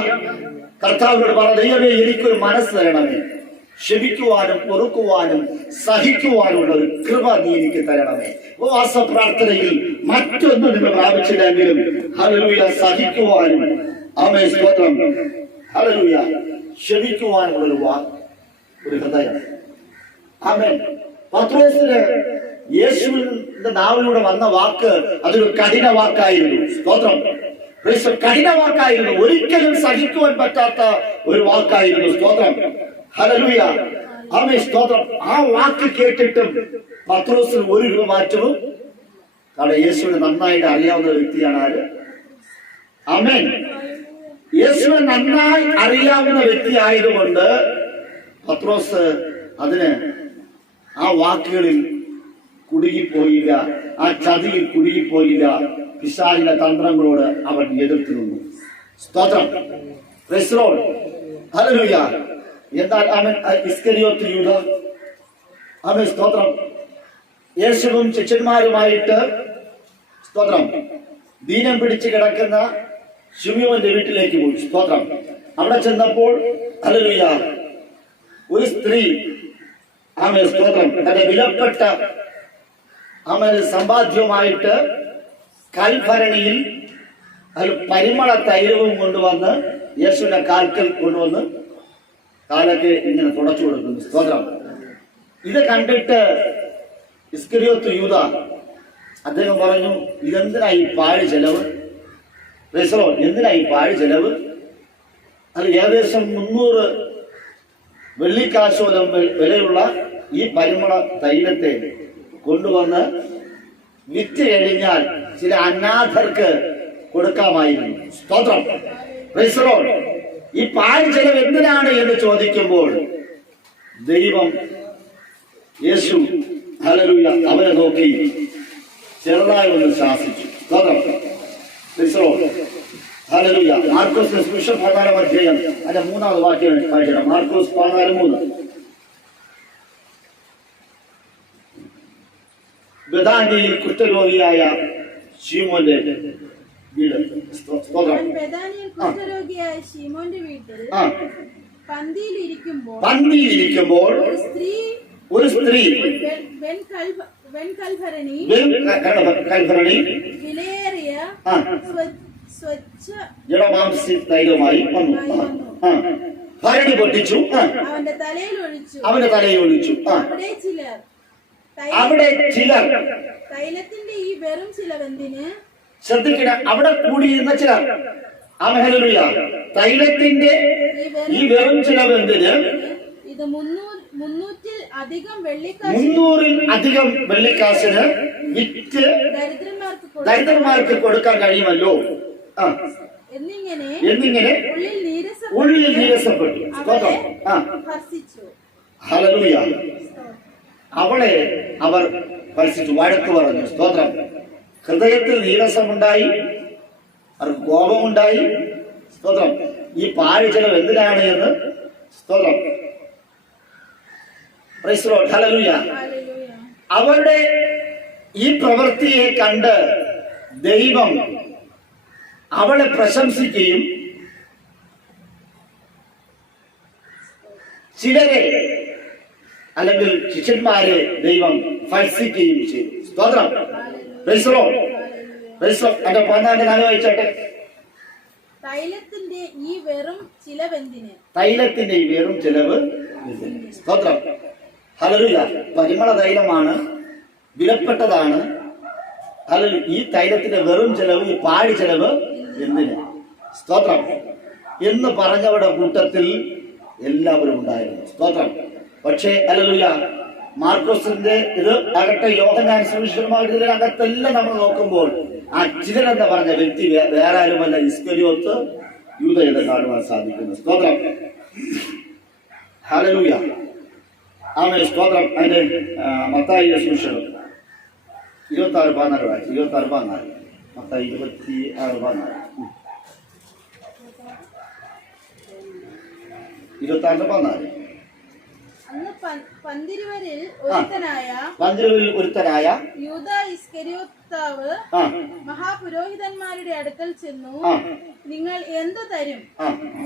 കർത്താവിനോട് പറഞ്ഞ ദൈവമേ എനിക്കൊരു മനസ്സ് തരണമേ, ക്ഷമിക്കുവാനും പൊറുക്കുവാനും സഹിക്കുവാനുള്ള ഒരു കൃപ നീ എനിക്ക് തരണമേ. ഉപവാസ പ്രാർത്ഥനയിൽ മറ്റൊന്നും നിങ്ങൾ പ്രാപിച്ചില്ലെങ്കിലും ഹല്ലേലൂയ സഹിക്കുവാനും ആമേൻ സ്തോത്രം ഹല്ലേലൂയ ക്ഷമിക്കുവാനുള്ള ഒരു ഹൃദയം. ആമേൻ. പത്രോസിന് യേശുവിന്റെ നാവിലൂടെ വന്ന വാക്ക് അതൊരു കഠിന വാക്കായിരുന്നു. സ്തോത്രം. കഠിന വാക്കായിരുന്നു, ഒരിക്കലും സഹിക്കുവാൻ പറ്റാത്ത ഒരു വാക്കായിരുന്നു. സ്തോത്രം. ഹല്ലേലൂയ. ആമേൻ സ്തോത്രം. ആ വാക്ക് കേട്ടിട്ടും പത്രോസിന് ഒരു മാറ്റവും. കാരണം യേശുവിനെ നന്നായിട്ട് അറിയാവുന്ന വ്യക്തിയാണ് ആര്? ആമേൻ. യേശുവിനെ നന്നായി അറിയാവുന്ന വ്യക്തി ആയതുകൊണ്ട് പത്രോസ് അതിന് ആ വാക്കുകളിൽ കുടുങ്ങിപ്പോയില്ല, ആ ചതിയിൽ കുടുങ്ങിപ്പോയില്ല. പിശാചിന്റെ തന്ത്രങ്ങളോട് അവൻ എതിർത്ത് നിന്നു. സ്തോത്രം. Praise the Lord. ഹല്ലേലൂയ. എന്നാൽ അവൻ ഇസ്കരിയോത്ത് യൂദ അവൻ സ്തോത്രം യേശുവും ശിഷ്യന്മാരുമായിട്ട് സ്തോത്രം ദീനം പിടിച്ച് കിടക്കുന്ന ശിമിയോന്റെ വീട്ടിലേക്ക് പോയി. സ്തോത്രം. അവിടെ ചെന്നപ്പോൾ ഹല്ലേലൂയ ഒരു സ്ത്രീ ആമേൻ സ്തോത്രം. തന്റെ വിലപ്പെട്ട ആമേൻ സമ്പാദ്യവുമായിട്ട് കൽഭരണിയിൽ അത് പരിമള തൈലവും കൊണ്ടുവന്ന് യേശുവിന്റെ കാൽക്കൽ കൊണ്ടുവന്ന് കാലൊക്കെ ഇങ്ങനെ തുടച്ചു കൊടുക്കുന്നു. സ്തോത്രം. ഇത് കണ്ടിട്ട് ഇസ്കരിയോത്ത് യൂദ അദ്ദേഹം പറഞ്ഞു, ഇതെന്തിനായി പാഴ് ചെലവ്? എന്തിനായി പാഴ് ചെലവ്? അത് ഏകദേശം 300 വെള്ളിക്കാശോലം വിലയുള്ള ഈ പരിമള തൈലത്തെ കൊണ്ടുവന്ന് വിറ്റ് കഴിഞ്ഞാൽ ചില അനാഥർക്ക് കൊടുക്കാമായിരുന്നു. സ്തോത്രം. Praise the Lord. ഈ പാഴ് ചെലവ് എന്തിനാണ് എന്ന് ചോദിക്കുമ്പോൾ ദൈവം യേശു ഹല്ലേലൂയ അവരെ നോക്കി ചെറുതായി ഒന്ന് ശാസിച്ചു. സ്തോത്രം. Praise the Lord. ഹല്ലേലൂയ. മാർക്കോസ് സുവിശേഷം 14 അധ്യായം അതിന്റെ 3-ാമത് വാക്യം വായിക്കണം. മാർക്കോസ് 14:3. ബഥാനിയിൽ കുഷ്ഠരോഗിയായ ശീമോന്റെ വീട്. സ്തോത്രം. അവൻ ബെഥാനിയിൽ കുഷ്ഠരോഗിയായ ശീമോന്റെ വീട്ടിൽ പന്തിയിലിരിക്കുമ്പോൾ ഒരു സ്ത്രീ വെൺകൽഭരണി വിലയേറിയ ജഡമാംസി തൈലമായി വന്നു. ഭരണി പൊട്ടിച്ചു, അവന്റെ തലയിൽ ഒഴിച്ചു. അവിടെ ചിലർ തൈലത്തിന്റെ ഈ വെറും ചിലവെന്തിന്? ശ്രദ്ധിക്കണം, അവിടെ കൂടിയിരുന്ന ചിലർ. ഹല്ലേലൂയ. തൈലത്തിന്റെ ഈ വെറും ചിലവെന്തിന്? ഇത് 300-ൽ അധികം വെള്ളിക്കാശിന് വിറ്റ് ദരിദ്രന്മാർക്ക് കൊടുക്കാൻ കഴിയുമല്ലോ എന്നിങ്ങനെ ഉള്ളിൽ നീരസപ്പെട്ടു. ഹല്ലേലൂയ. അവളെ അവർ ഭർഷിച്ചു, വഴക്ക് പറഞ്ഞു. സ്തോത്രം. ഹൃദയത്തിൽ നീരസമുണ്ടായി, അവർക്ക് കോപമുണ്ടായി. സ്തോത്രം. ഈ പാഴ് ചെലവ് എന്തിനാണ് എന്ന്. സ്തോത്രം. Praise the Lord. ഹല്ലേലൂയ. അവരുടെ ഈ പ്രവൃത്തിയെ കണ്ട് ദൈവം അവളെ പ്രശംസിക്കുകയും ചിലരെ അല്ലെങ്കിൽ ശിഷ്യന്മാരെ ദൈവം ഭർഷിക്കുകയും ചെയ്തു. സ്തോത്രം. Praise the lord. Praise the Lord. എന്റെ 14 നാല് വായിച്ചോട്ടെ. തൈലത്തിന്റെ ഈ വെറും ചിലവെന്തിന്? തൈലത്തിന്റെ ഈ വെറും ചിലവ്. സ്തോത്രം. ഹല്ലേലൂയ. പരിമള തൈലമാണ്, വിലപ്പെട്ടതാണ്. ഹല്ലേലൂയ. ഈ തൈലത്തിന്റെ വെറും ചെലവ്, ഈ പാഴ് ചെലവ് എന്തിന്? സ്തോത്രം. എന്ന് പറഞ്ഞവരുടെ കൂട്ടത്തിൽ എല്ലാവരും ഉണ്ടായിരുന്നു. സ്തോത്രം. പക്ഷേ ഹല്ലേലൂയ, മാർക്കോസിന്റെ ഇത് ആകട്ടെ, യോഹന്നാൻ സുവിശേഷമാകട്ടെ, അകത്തെല്ലാം നമ്മൾ നോക്കുമ്പോൾ ആ ചിലരെന്ന് പറഞ്ഞ വ്യക്തി വേറെ ആരുമല്ല, ഇസ്കരിയോത്ത് യൂദ എന്ന് കാണുവാൻ സാധിക്കുന്നു. സ്തോത്രം. ഹല്ലേലൂയ. ആമേൻ. സ്തോത്രം. അതിന്റെ മത്തായി സുവിശേഷം 26:14 വായിച്ചു. 26:14. മത്തായി 26:14. 26:14. അന്ന് പന്തിരുവരിൽ ഒരുത്തനായ യൂദ ഇസ്കരിയോത്താവ് മഹാപുരോഹിതന്മാരുടെ അടുക്കൽ ചെന്നു, നിങ്ങൾ എന്തു തരും?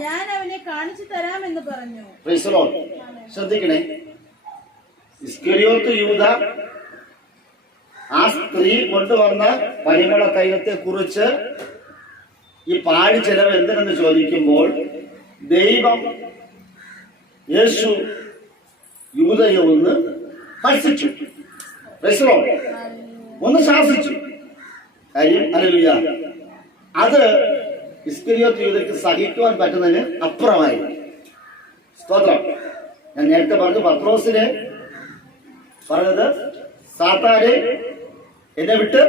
ഞാൻ അവനെ കാണിച്ചു തരാമെന്ന് പറഞ്ഞു. Price the Lord. ശ്രദ്ധിക്കണേ, ഇസ്കരിയോത്ത് യൂദ ആ സ്ത്രീ കൊണ്ടുവന്ന പരിമള തൈലത്തെ കുറിച്ച് ഈ പാഴ് ചെലവ് എന്തിനെന്ന് ചോദിക്കുമ്പോൾ ദൈവം യേശു യൂദയെ ഒന്ന് ഭർഷിച്ചു. Price the Lord. ഒന്ന് ശാസിച്ചു. കാര്യം ഹല്ലേലൂയ, അത് ഇസ്കരിയോത്ത് യൂദയ്ക്ക് സഹിക്കുവാൻ പറ്റുന്നതിന് അപ്പുറമായിരുന്നു. സ്തോത്രം. ഞാൻ നേരത്തെ പറഞ്ഞു, പത്രോസിനെ പറഞ്ഞത്, സാത്താനെ എന്നെ വിട്ട്.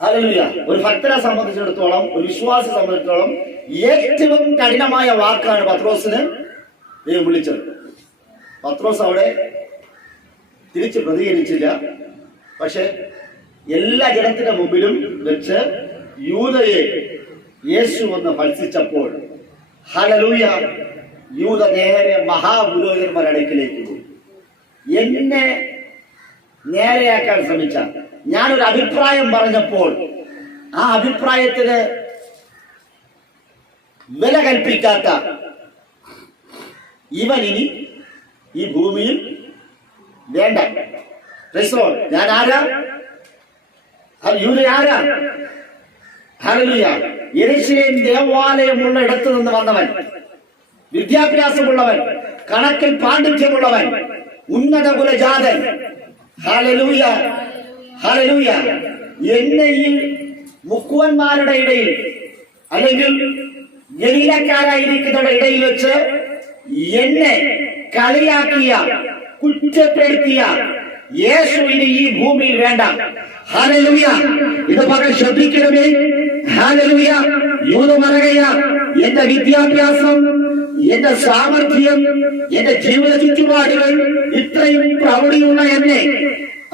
ഹല്ലേലൂയ. ഒരു ഭക്തനെ സംബന്ധിച്ചിടത്തോളം, ഒരു വിശ്വാസിയെ സംബന്ധിച്ചിടത്തോളം ഏറ്റവും കഠിനമായ വാക്കാണ് പത്രോസിന് ദൈവം വിളിച്ചത്. പത്രോസ് അവിടെ തിരിച്ച് പ്രതികരിച്ചില്ല. പക്ഷെ എല്ലാ ജനത്തിന്റെ മുമ്പിലും വെച്ച് യൂദയെ യേശു ഒന്ന് ഭത്സിച്ചപ്പോൾ ഹല്ലേലൂയ, യൂദ നേരെ മഹാപുരോഹിതന്മാരുടെ അടുക്കിലേക്ക് പോയി. എന്നെ നേരെയാക്കാൻ ശ്രമിച്ച, ഞാനൊരു അഭിപ്രായം പറഞ്ഞപ്പോൾ ആ അഭിപ്രായത്തിന് വില കൽപ്പിക്കാത്ത ഇവൻ ഇനി ഈ ഭൂമിയിൽ വേണ്ട. Praise the Lord. ഞാൻ ആരാ? യൂദ ആരാ? ഹല്ലേലൂയ. യെരൂശലേം ദേവാലയമുള്ള ഇടത്തു നിന്ന് വന്നവൻ, വിദ്യാഭ്യാസമുള്ളവൻ, കണക്കിൽ പാണ്ഡിത്യമുള്ളവൻ, ഉന്നത കുലജാതൻ. Hallelujah, hallelujah. എന്നെ ഈ മുക്കുവന്മാരുടെ ഇടയിൽ അല്ലെങ്കിൽ ഗലീലക്കാരായിരിക്കുന്നവരുടെ ഇടയിൽ വെച്ച് എന്നെ കളിയാക്കിയ, കുറ്റപ്പെടുത്തിയ യേശുവിന് ഈ ഭൂമിയിൽ വേണ്ട. ഹല്ലേലൂയ. ഇത് പകൽ ശ്രദ്ധിക്കണമേ. ഹല്ലേലൂയ. യൂദ പറയുക, എന്റെ വിദ്യാഭ്യാസം, എന്റെ സാമർഥ്യം, എന്റെ ജീവിത ചുറ്റുപാടുകൾ ഇത്രയും പ്രൗഢിയുള്ള എന്നെ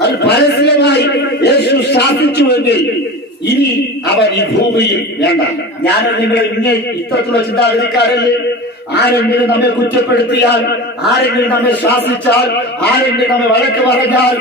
അത് പരസ്യമായി യേശു ശാസിച്ചുവെങ്കിൽ ഇനി അവൻ ഈ ഭൂമിയിൽ വേണ്ട. ഞാൻ നിങ്ങൾ ഇങ്ങനെ ഇത്തരത്തിലുള്ള ചിന്താഗതിക്കാരല്ലേ? ആരെങ്കിലും നമ്മെ കുറ്റപ്പെടുത്തിയാൽ, ആരെങ്കിലും നമ്മെ ശാസിച്ചാൽ, ആരെങ്കിലും നമ്മെ വഴക്ക് പറഞ്ഞാൽ,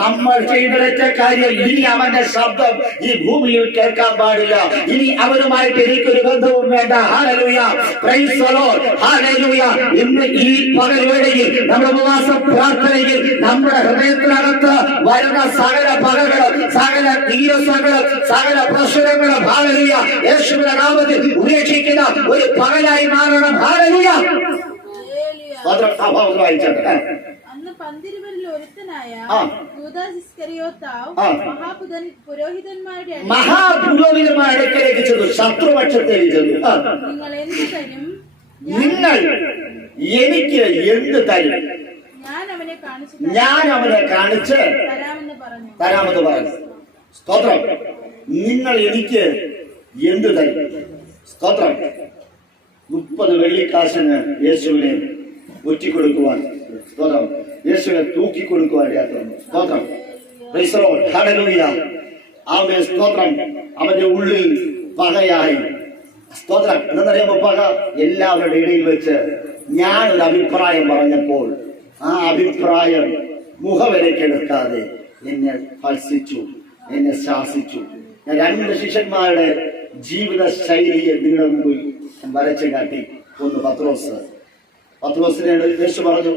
നമ്മൾ ചെയ്തൊരൊറ്റ കാര്യം, ഇനി അവന്റെ ശബ്ദം ഈ ഭൂമിയിൽ കേൾക്കാൻ പാടില്ല. ഇനി അവരുമായിട്ട് എനിക്കൊരു ബന്ധവും വേണ്ട. Hallelujah, praise the Lord, hallelujah. ഇന്ന് ഈ പകൽവേളയിൽ നമ്മുടെ ഉപവാസ പ്രാർത്ഥനയിൽ നമ്മുടെ ഹൃദയത്തിനകത്ത് വരുന്ന സകല പകകളും, സകല നീരസങ്ങളും, സകല പ്രശ്നങ്ങളും ഹല്ലേലൂയ യേശുവിന്റെ നാമത്തിൽ ഉപേക്ഷിക്കുന്ന ഒരു പകലായി മാറണം. ഹല്ലേലൂയ. അന്ന് പന്തിരുവരിൽ ഒരുത്തനായ യൂദാസ് ഇസ്കരിയോത്താവ് മഹാപുരോഹിതന്മാരുടെ അടുക്കലേക്ക് ചെന്നു, ശത്രുപക്ഷത്തേക്ക് ചെന്നു. നിങ്ങൾ എന്ത് തരും? നിങ്ങൾ എനിക്ക് എന്ത് തരും? ഞാൻ അവനെ കാണിച്ച് തരാമെന്ന് പറഞ്ഞു. സ്തോത്രം. നിങ്ങൾ എനിക്ക് എന്ത് തരും? സ്തോത്രം. 30 വെള്ളിക്കാശിന് യേശുവിനെ ഒറ്റിക്കൊടുക്കുവാൻ, സ്തോത്രം, യേശുവിനെ തൂക്കിക്കൊടുക്കുവാൻ യാത്രന്നു. സ്തോത്രം. പ്രൈസ് ദി ലോർഡ്, ഹല്ലേലൂയ. ആമേൻ. സ്തോത്രം. അവന്റെ ഉള്ളിൽ പകയായി. സ്തോത്രം. എന്നറിയാമോ പക? എല്ലാവരുടെ ഇടയിൽ വെച്ച് ഞാനൊരു അഭിപ്രായം പറഞ്ഞപ്പോൾ ആ അഭിപ്രായം മുഖവിലക്കെടുക്കാതെ എന്നെ ഭത്സിച്ചു, എന്നെ ശാസിച്ചു. ഞാൻ 2 ശിഷ്യന്മാരുടെ ജീവിത ശൈലിയെ നിങ്ങളുടെ മുമ്പിൽ വരച്ചു കാട്ടി. ഒന്ന് പത്രോസ്. പത്രോസിനെ യേശു പറഞ്ഞു,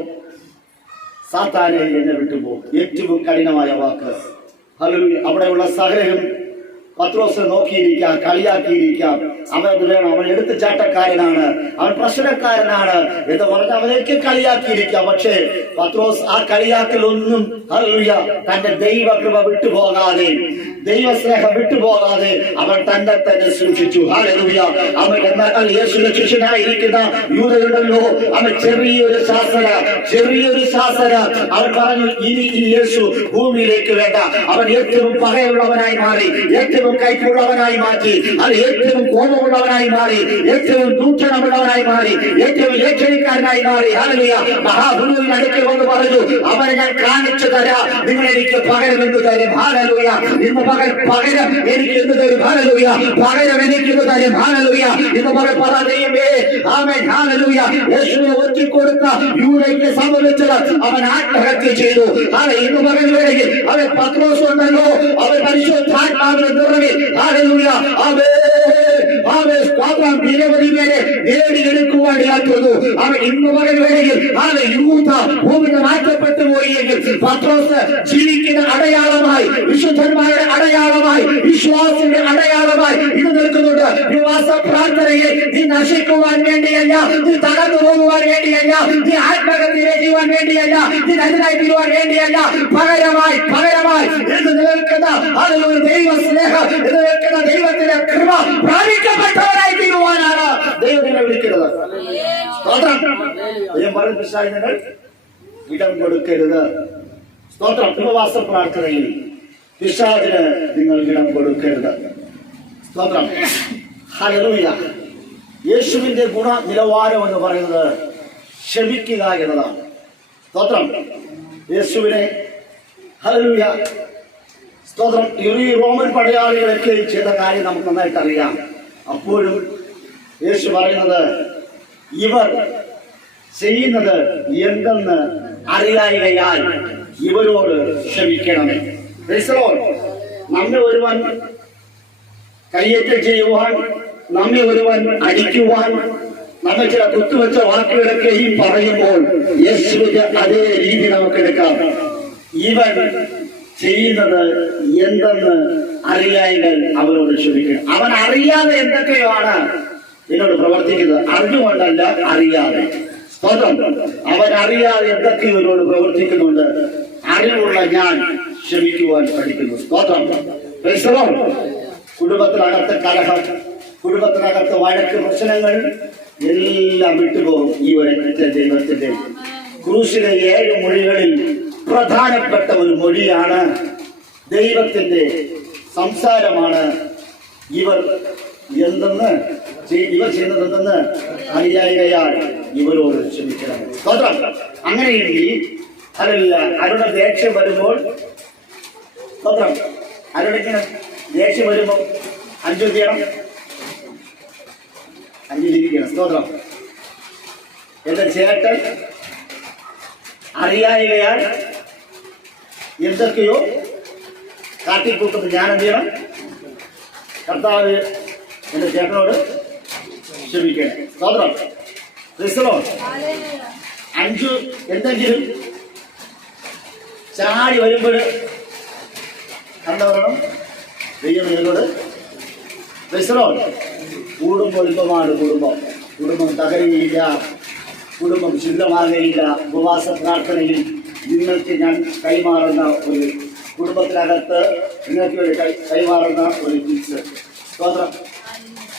സാത്താനെ എന്നെ വിട്ടുപോ. ഏറ്റവും കഠിനമായ വാക്ക്. ഹല്ലേലൂയ. അവിടെയുള്ള സകലരും പത്രോസിനെ നോക്കിയിരിക്കാം, കളിയാക്കിയിരിക്കാം. അവൻ വേണം, അവൻ എടുത്തുചാട്ടക്കാരനാണ്, അവൻ പ്രശ്നക്കാരനാണ് എന്ന് പറഞ്ഞ് അവനൊക്കെ കളിയാക്കിയിരിക്കാം. പക്ഷേ പത്രോസ് ആ കളിയാക്കലൊന്നും ഹല്ലേലൂയ തന്റെ ദൈവകൃപ വിട്ടുപോകാതെ, ദൈവസ്നേഹം വിട്ടുപോകാതെ അവൻ തന്നെ തന്നെ സൂക്ഷിച്ചു. ഹല്ലേലൂയ. അവൻ എന്നാൽ യേശുവിന്റെ ശിഷ്യനായിരിക്കുന്ന യൂദയുണ്ടല്ലോ, അവൻ ചെറിയൊരു ശാസന അവൻ പറഞ്ഞു, ഇനി ഈ യേശു ഭൂമിയിലേക്ക് വേണ്ട. അവൻ ഏറ്റവും പകയുള്ളവനായി മാറി, ഏറ്റവും കൈപ്പുള്ളവനായി മാറ്റി, അത് ഏറ്റവും കോപമുള്ളവനായി മാറി, ഏറ്റവും ദൂഷണമുള്ളവനായി മാറി, ഏറ്റവും ലേഖനിക്കാരനായി മാറി. ഹല്ലേലൂയ. മഹാഗുരുവിന്റെ അടുക്കൽ വന്ന് പറഞ്ഞു, അവനെ ഞാൻ കാണിച്ചു തരാം, നിങ്ങൾ എനിക്ക് പകരം എന്ത് തരും? ഹല്ലേലൂയ. ഇന്ന് പകൽ പകരം എനിക്ക് എന്ത് തരും? ഹല്ലേലൂയ. പകരം എനിക്ക് എന്ത് തരും? ഹല്ലേലൂയ. ഇന്ന് പകൽ പറയുമേ. ആമേൻ. ഹല്ലേലൂയ. യേശുവിനെ ഒറ്റിക്കൊടുത്ത യൂദയ്ക്ക് സംഭവിച്ചത് അവൻ ആത്മഹത്യ ചെയ്തു. ഇന്ന് പകൽ വേളയിൽ അവൻ പത്രോസ് ഉണ്ടല്ലോ, അവൻ പരിശുദ്ധാത്മാവിനെ നിറവിൽ ഹല്ലേലൂയ നിരവധി പേരെ നേടിയെടുക്കുവാൻ യാത്രതു. അവൻ ഇന്ന് പകൽ വേളയിൽ യൂദ ഭൂമിയിൽ മാറ്റപ്പെട്ടു പോയെങ്കിൽ പത്രോസ് ജീവിക്കുന്ന അടയാളമായി, വിശുദ്ധന്മാരുടെ അടയാളമായി, വിശ്വാസത്തിന്റെ അടയാളമായി ഇത് നിൽക്കുന്നുണ്ട്. വിശ്വാസ പ്രാർത്ഥനയെ നീ നശിക്കുവാൻ വേണ്ടിയല്ല, നീ തകർന്നു പോകുവാൻ വേണ്ടിയല്ല, നീ ആത്മഹത്യ ചെയ്യുവാൻ വേണ്ടിയല്ല, നീ അതിനായി തീരുവാൻ വേണ്ടിയല്ല, പകരമായി ഇത് നിൽക്കുന്ന ഒരു ദൈവ സ്നേഹം, ഇത് നിൽക്കുന്ന ദൈവത്തിന്റെ കൃപ പ്രാപിക്കപ്പെട്ടവരായി തീരുവാനാണ് ദൈവത്തിനെ വിളിക്കുന്നത്. സ്തോത്രം. ദൈവം പറയുന്ന നിങ്ങൾ ഇടം കൊടുക്കരുത്. സ്തോത്രം. ഉപവാസ പ്രാർത്ഥനയിൽ പിശാചിന് നിങ്ങൾ ഇടം കൊടുക്കരുത്. സ്തോത്രം. ഹല്ലേലൂയ. യേശുവിന്റെ ഗുണ നിലവാരം എന്ന് പറയുന്നത് ക്ഷമിക്കുക എന്നതാണ്. സ്തോത്രം. യേശുവിനെ ഹല്ലേലൂയ. സ്തോത്രം. ഈ റോമൻ പടയാളികളൊക്കെ ചെയ്ത കാര്യം നമുക്ക് നന്നായിട്ട് അറിയാം. അപ്പോഴും യേശു പറയുന്നത്, ഇവർ ചെയ്യുന്നത് എന്തെന്ന് അറിയായികയാൽ ഇവരോട് ക്ഷമിക്കണമേ. നമ്മെ ഒരുവൻ കയ്യേറ്റം ചെയ്യുവാൻ, നമ്മെ ഒരുവൻ അടിക്കുവാൻ, നമ്മെ ചില കുത്തുവെച്ച വാക്കുകളൊക്കെ ഈ പറയുമ്പോൾ യേശുവിന്റെ അതേ രീതി നമുക്ക് എടുക്കാം. ഇവൻ ചെയ്യുന്നത് എന്തെന്ന് അറിയായെങ്കിൽ അവനോട് ക്ഷമിക്കണം. അവൻ അറിയാതെ എന്തൊക്കെയാണ് എന്നോട് പ്രവർത്തിക്കുന്നത്, അറിഞ്ഞുകൊണ്ടല്ല, അറിയാതെ. സ്തോത്രം. അവൻ അറിയാതെ എന്തൊക്കെ ഇവരോട് പ്രവർത്തിക്കുന്നുണ്ട്, അറിവുള്ള ഞാൻ ക്ഷമിക്കുവാൻ പഠിക്കുന്നു. സ്തോത്രം. Praise the Lord. കുടുംബത്തിനകത്ത് കലഹം, കുടുംബത്തിനകത്ത് വഴക്ക്, പ്രശ്നങ്ങൾ എല്ലാം വിട്ടുപോകും ഈ ഒരൊറ്റ ദൈവത്തിന്റെ ക്രൂശിലെ 7 മൊഴികളിൽ പ്രധാനപ്പെട്ട ഒരു മൊഴിയാണ് ദൈവത്തിന്റെ സംസാരമാണ്. ഇവർ ചെയ്യുന്നതെന്ന് അറിയായികയാൽ ഇവരോട് ക്ഷമിക്കണം. സ്തോത്രം. അങ്ങനെയെങ്കിൽ അതല്ല, അവരുടെ ദേഷ്യം വരുമ്പോൾ, സ്തോത്രം, അവരുടെ ദേഷ്യം വരുമ്പോൾ അഞ്ചു ചെയ്യണം, അഞ്ചിരിക്കണം. സ്തോത്രം. എന്റെ ചേട്ടൻ അറിയായികയാൽ എന്തൊക്കെയോ കാട്ടിക്കൂട്ടുന്നത് ഞാൻ എന്ത് ചെയ്യണം? കർത്താവ് എന്റെ ചേട്ടനോട് ക്ഷമിക്കണം. സ്തോത്രം. ക്രിസ്തലോ 5 എന്തെങ്കിലും ചാടി വരുമ്പോൾ എന്താ പറയണം? ദൈവം എന്നോട്. ക്രിസ്തലോ കൂടുമ്പോൾ ഇമ്പമാണ് കുടുംബം. കുടുംബം തകരുകയില്ല, കുടുംബം ശുദ്ധമാകുകയില്ല. ഉപവാസ പ്രാർത്ഥനയിൽ നിങ്ങൾക്ക് ഞാൻ കൈമാറുന്ന ഒരു കുടുംബത്തിനകത്ത് നിങ്ങൾക്ക് ഒരു കൈമാറുന്ന ഒരു ടിപ്സ്. സ്തോത്രം.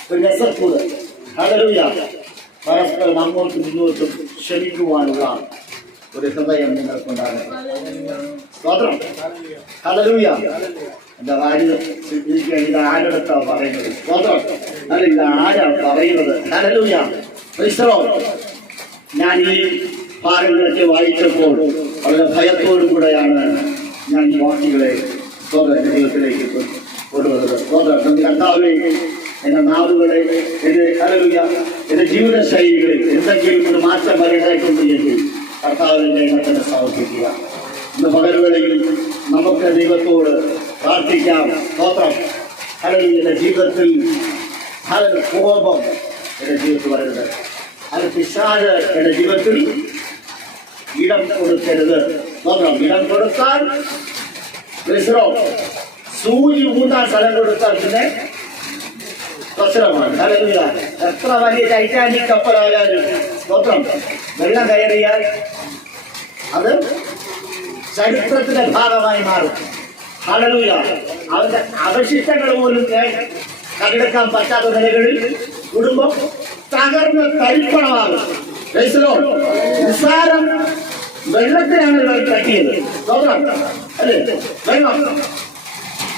ഒരു രസക്കൂട്. ഹല്ലേലൂയ. പരസ്പരം അങ്ങോട്ടും ഇങ്ങോട്ടും ക്ഷമിക്കുവാനുള്ള ഒരു ഹൃദയം നിങ്ങൾക്കുണ്ടാകും. സ്തോത്രം. ഹല്ലേലൂയ. എന്താ കാര്യം? ഇത് ആരെടുത്താ പറയുന്നത്? സ്തോത്രം. അല്ല, ഇത് ആരാ പറയുന്നത്? ഹല്ലേലൂയ. Praise the Lord. ഞാൻ ഈ ഭാഗങ്ങളൊക്കെ വായിച്ചപ്പോൾ വളരെ ഭയത്തോടു കൂടെയാണ് ഞാൻ ഈ വാക്കുകളെ ദൈവത്തിലേക്ക് കൊണ്ടുവന്നത്. കർത്താവേ, എന്റെ നാവുകളെ, എന്റെ ഹല്ലേലൂയ, എന്റെ ജീവിത ശൈലികളിൽ എന്തെങ്കിലും ഒരു മാറ്റം വരേണ്ടതായിട്ടുണ്ടെങ്കിൽ കർത്താവിന്റെ എണ്ണത്തിന് സമർപ്പിക്കുക. ഇന്ന് പകലുകളിൽ നമുക്ക് ദൈവത്തോട് പ്രാർത്ഥിക്കാം. സ്തോത്രം. ഹല്ലേലൂയ. എന്റെ ജീവിതത്തിൽ കോപം എന്റെ ജീവിതത്തിൽ വരരുത്. അത് പിശാച് എന്റെ ജീവിതത്തിൽ ഇടം കൊടുക്കരുത്. സ്തോത്രം. ഇടം കൊടുത്താൽ സൂര്യ ഊന്നാൻ സ്ഥലം കൊടുത്താൽ പിന്നെ പ്രശ്നമാണ്. ഹല്ലേലൂയ. എത്ര വലിയ ടൈറ്റാനിക് കപ്പലായാലും സ്തോത്രം, വെള്ളം കയറിയാൽ അത് ചരിത്രത്തിന്റെ ഭാഗമായി മാറും. ഹല്ലേലൂയ. അവന്റെ അവശിഷ്ടങ്ങൾ പോലും കണ്ടെടുക്കാൻ പറ്റാത്ത നിലകളിൽ കുടുംബം തകർന്ന് തരിപ്പണമാകും. നിസ്സാരം വെള്ളത്തിനാണ് ഇവർ കട്ടിയത്. അല്ലേ? വെള്ളം.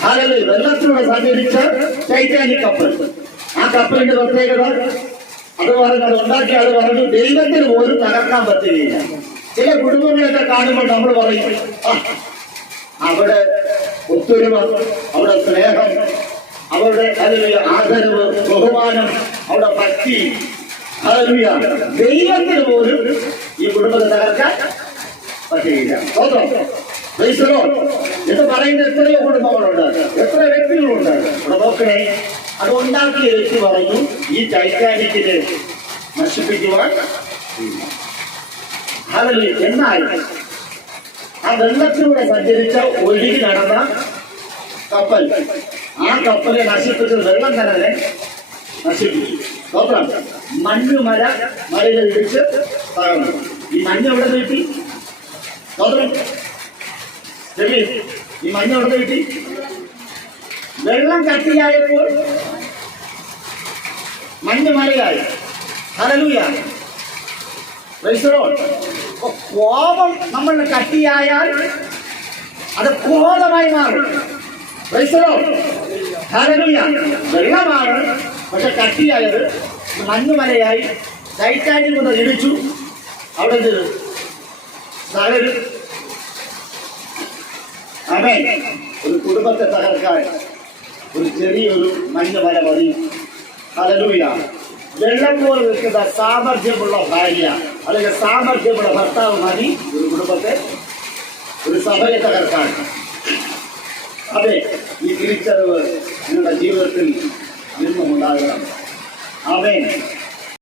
ഹല്ലേലൂയ. വെള്ളത്തിലൂടെ സഞ്ചരിച്ച ടൈറ്റാനിക് കപ്പൽ. ആ കപ്പലിന്റെ പ്രത്യേകത അത് ഉണ്ടാക്കി അത് പറഞ്ഞു ദൈവത്തിന് പോലും തകർക്കാൻ പറ്റുകയില്ല. ചില കുടുംബങ്ങളൊക്കെ കാണുമ്പോൾ നമ്മൾ പറയും, അവിടെ ഒത്തൊരുമ, അവിടെ സ്നേഹം, അവരുടെ ഹല്ലേലൂയ ആദരവ്, ബഹുമാനം, അവിടെ ഭക്തി. ഹല്ലേലൂയ. ദൈവത്തിന് പോലും ഈ കുടുംബത്തെ തകർക്കാൻ പറ്റുകയില്ല. Price the Lord. എന്ന് പറയുന്ന എത്രയോ കുടുംബങ്ങളുണ്ട്, എത്ര വ്യക്തികളുണ്ട്. ഇവിടെ നോക്കണേ, അത് ഉണ്ടാക്കിയ വ്യക്തി പറഞ്ഞു ഈ ടൈറ്റാനിക്കിനെ നശിപ്പിക്കുവാൻ. ഹല്ലേലൂയ. എന്നാൽ ആ വെള്ളത്തിലൂടെ സഞ്ചരിച്ച ഒഴുകി നടന്ന കപ്പൽ, ആ കപ്പലെ നശിപ്പിച്ചത് വെള്ളം തന്നെ നശിപ്പിച്ചു. സ്തോത്രം. മലയിൽ ഇടിച്ച് തകർന്നു. ഈ മഞ്ഞ് എവിടെ കിട്ടി? സ്തോത്രം. ഈ മഞ്ഞ് എവിടെ കിട്ടി? വെള്ളം കട്ടിയായപ്പോൾ മഞ്ഞ് മലയായി. ഹല്ലേലൂയ. Praise the Lord. കോപം നമ്മളുടെ കട്ടിയായാൽ അത് ക്രോധമായി മാറും. Price the Lord. ഹല്ലേലൂയ. വെള്ളമാണ്, പക്ഷെ കട്ടിയായത് മഞ്ഞുമലയായി. ടൈറ്റാനിക് കൊണ്ട് ഇടിച്ചു. അവിടെ ആമേൻ. ഒരു കുടുംബത്തെ തകർക്കാൻ ഒരു ചെറിയൊരു മഞ്ഞുമല മതി. ഹല്ലേലൂയ. വെള്ളം പോലെ നിൽക്കുന്ന സാമർഥ്യമുള്ള ഭാര്യ അല്ലെങ്കിൽ സാമർഥ്യമുള്ള ഭർത്താവ് മതി ഒരു കുടുംബത്തെ, ഒരു സഭയെ തകർക്കാൻ. അതെ, ഈ തിരിച്ചറിവ് നിങ്ങളുടെ ജീവിതത്തിൽ നിന്നും ഉണ്ടാകണം. ആമേൻ.